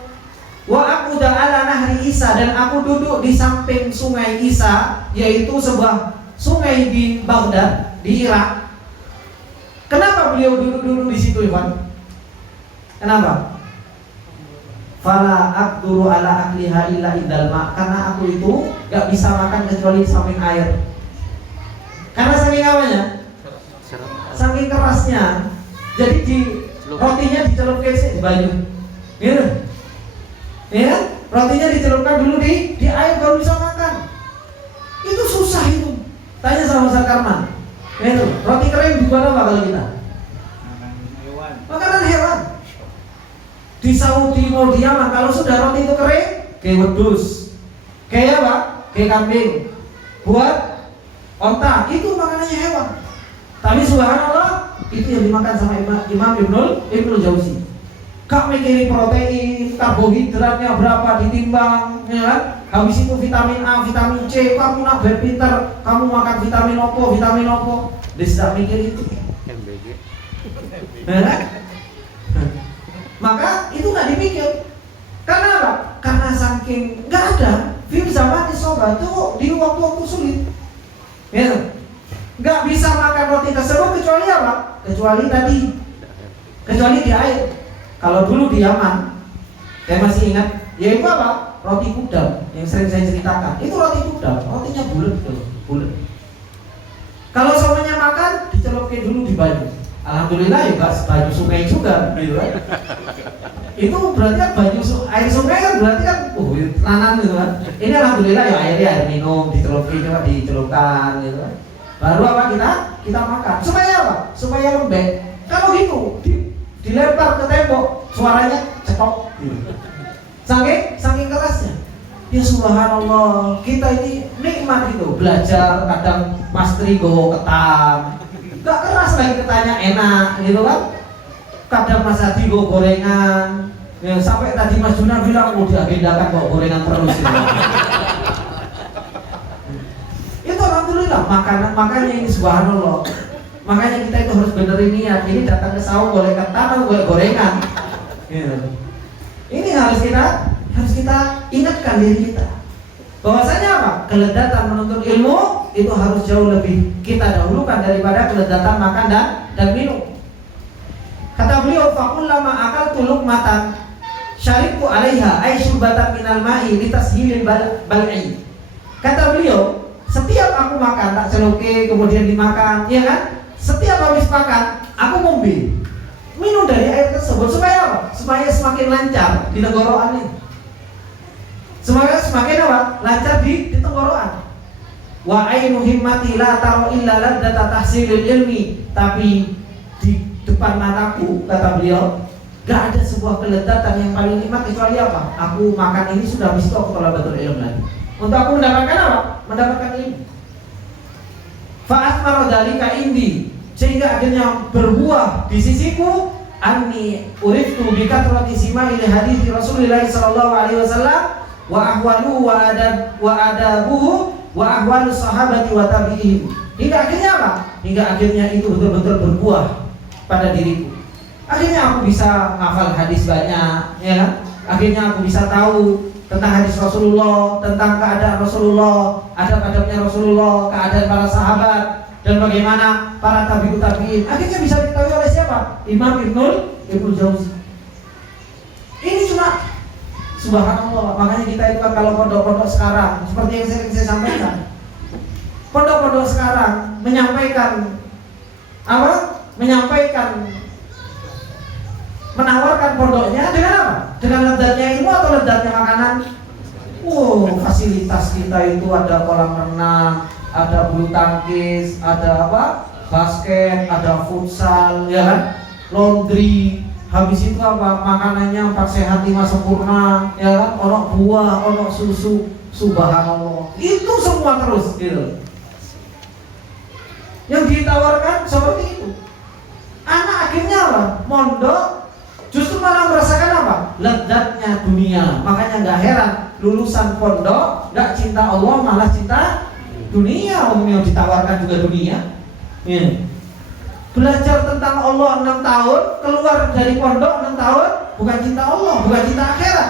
Wa aquda ala nahri Isa, dan aku duduk di samping sungai Isa, yaitu sebuah sungai di Baghdad, di Irak. Kenapa beliau duduk di situ, Iwan? Kenapa? Fala aqduru ala akliha illa indal ma. Karena aku itu gak bisa makan kecuali di samping air. Karena saking apanya? Saking kerasnya. Jadi di rotinya dicelupkan di baju. Gitu. Ya, rotinya dicelupkan dulu di air baru bisa makan. Itu susah itu. Tanya sama Ustaz Karman. Itu, roti kering dibuat apa kalau kita? Makanan hewan. Di Saudi mau di Yaman kalau sudah roti itu kering, kayak wedus, kayak apa? Kayak kambing, buat onta, itu makanannya hewan. Tapi subhanallah, itu yang dimakan sama Imam Ibnu Jauzi. Gak mikirin protein, karbohidratnya berapa ditimbang, ya kan? Habis itu vitamin A, vitamin C, kamu nak pintar, kamu makan vitamin opo. Dia tidak mikir itu. MBG. Ya kan? Maka itu nggak dipikir. Karena apa? Karena saking nggak ada. Film zaman disoba tuh di waktu-waktu sulit. Ya, nggak bisa makan roti tersebut kecuali apa? Kecuali di air. Kalau dulu di Yaman, saya masih ingat, yaitu apa? Roti kudam yang sering saya ceritakan. Itu roti kudam, rotinya bulat. Kalau semuanya makan, dicelupkan dulu di baju. Alhamdulillah ya baju sungai juga, gitu kan? Itu berarti kan air sungai kan berarti kan, tenanan gitu kan? Ini alhamdulillah ya air minum, dicelupkan, gitu kan? Baru apa kita makan. Supaya apa? Supaya lembek. Kalau gitu dilempar ke tembok, suaranya cetok. Gitu. Saking kerasnya. Ya subhanallah, kita ini nikmat gitu. Belajar kadang Mas Trigo ketam. Gak keras lagi ketanya enak gitu kan. Kadang Mas Trigo gorengan. Ya, sampai tadi Mas Juna bilang mau diagendakan bawa gorengan terus gitu. Itu alhamdulillah makanya ini subhanallah. Makanya kita itu harus benerin niat. Ini datang ke sahur boleh ketam atau boleh gorengan. Gitu. Ini harus kita ingatkan diri kita. Bahwasanya apa? Kelezatan menuntut ilmu itu harus jauh lebih kita dahulukan daripada kelezatan makan dan minum. Kata beliau, fakullama akaltu luqmatan syaribtu 'alaiha ay syurbatan minal ma'i litashilil bal'i. Kata beliau, setiap aku makan tak celuke kemudian dimakan, ya kan? Setiap habis makan, aku ngombe. Minum dari air tersebut supaya apa? Supaya semakin lancar di tenggorokan ini. Semakin apa? Lancar di tenggorokan. Wa ainu himmati la taro illa ladzata tahsilil ilmi. Tapi di depan mataku, kata beliau, gak ada sebuah kelezatan yang paling nikmat kecuali apa? Aku makan ini sudah habis itu aku thalabatul ilm lagi. Untuk aku mendapatkan apa? Mendapatkan ilmu. Fa'asmara dzalika indi, sehingga akhirnya berbuah di sisiku. Anni uriftu bi kathrati sima'il hadits Rasulullah sallallahu alaihi wasallam wa ahwalu wa adabuhu wa ahwalu sahabati wa tabi'in. Hingga akhirnya apa? Hingga akhirnya itu betul-betul berbuah pada diriku. Akhirnya aku bisa menghafal hadis banyak, ya kan? Akhirnya aku bisa tahu tentang hadis Rasulullah, tentang keadaan Rasulullah, adab-adabnya Rasulullah, keadaan para sahabat, dan bagaimana para tabi'in. Akhirnya bisa diketahui oleh siapa? Imam Ibnu Jauzi. Ini cuma subhanallah. Makanya kita itu kan kalau pondok-pondok sekarang, seperti yang sering saya sampaikan, pondok-pondok sekarang menyampaikan apa? Menawarkan pondoknya dengan apa? Dengan lezatnya ilmu atau lezatnya makanan? Fasilitas kita itu ada kolam renang, ada bulu tangkis, ada apa? Basket, ada futsal, ya kan? Laundry. Habis itu apa? Makanannya 4 sehat 5 sempurna, ya kan? Ono buah, ono susu, subhanallah. Itu semua terus gitu. Yang ditawarkan seperti itu. Anak akhirnya apa? Mondok justru malah merasakan apa? Lezatnya dunia. Makanya nggak heran lulusan pondok nggak cinta Allah malah cinta dunia. Yang ditawarkan juga dunia. Belajar tentang Allah 6 tahun, keluar dari pondok 6 tahun, bukan cinta Allah, bukan cinta akhirat,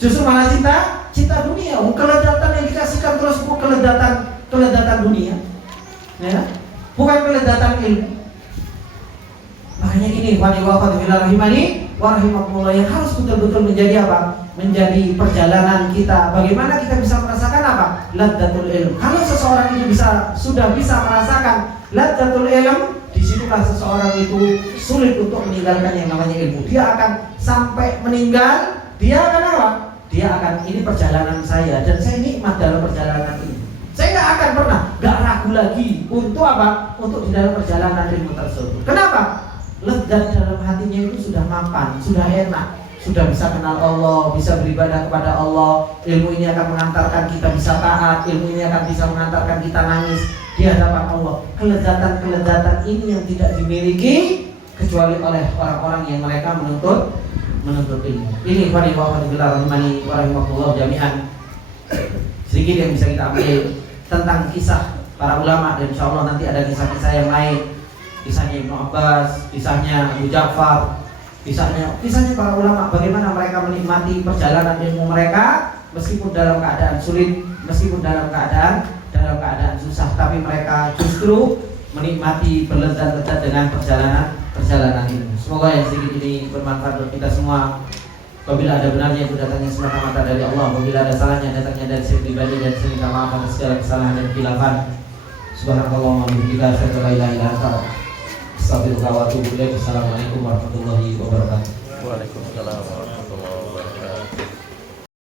justru malah cinta dunia. Kelezatan yang dikasihkan terus kelezatan dunia, ya, bukan kelezatan ilmu. Makanya ini rahimani wa rahimakumullah yang harus betul-betul menjadi apa? Menjadi perjalanan kita. Bagaimana kita bisa merasakan apa? Ladzatul ilm. Kalau seseorang itu sudah bisa merasakan ladzatul ilm, disitulah seseorang itu sulit untuk meninggalkan yang namanya ilmu. Dia akan sampai meninggal, dia akan apa? Dia akan, ini perjalanan saya dan saya nikmat dalam perjalanan ini. Saya nggak akan pernah, nggak ragu lagi untuk apa? Untuk di dalam perjalanan ilmu tersebut. Kenapa? Lezat dalam hatinya itu sudah mapan, sudah enak, sudah bisa kenal Allah, bisa beribadah kepada Allah. Ilmu ini akan mengantarkan kita bisa taat, ilmu ini akan bisa mengantarkan kita nangis di hadapan Allah. Kelezatan-kelezatan ini yang tidak dimiliki kecuali oleh orang-orang yang mereka menuntut ilmu. Ini warahmatullahi jami'an. Sedikit yang bisa kita ambil tentang kisah para ulama, dan insyaallah nanti ada kisah-kisah yang lain. Kisahnya Ibnu Abbas, kisahnya Abu Ja'far, kisahnya para ulama, bagaimana mereka menikmati perjalanan ilmu mereka meskipun dalam keadaan sulit, meskipun dalam keadaan susah, tapi mereka justru menikmati berlezat-lezat dengan perjalanan ilmu. Semoga yang sedikit ini bermanfaat untuk kita semua. Apabila ada benarnya itu datangnya semata-mata dari Allah, apabila ada salahnya datangnya dari saya pribadi, dan saya minta maaf atas segala kesalahan dan khilafan. Subhanallah wa bihamdihi, asyhadu an la ilaha illa anta, astaghfiruka wa atubu ilaik. Assalamualaikum warahmatullahi wabarakatuh. Waalaikumsalam.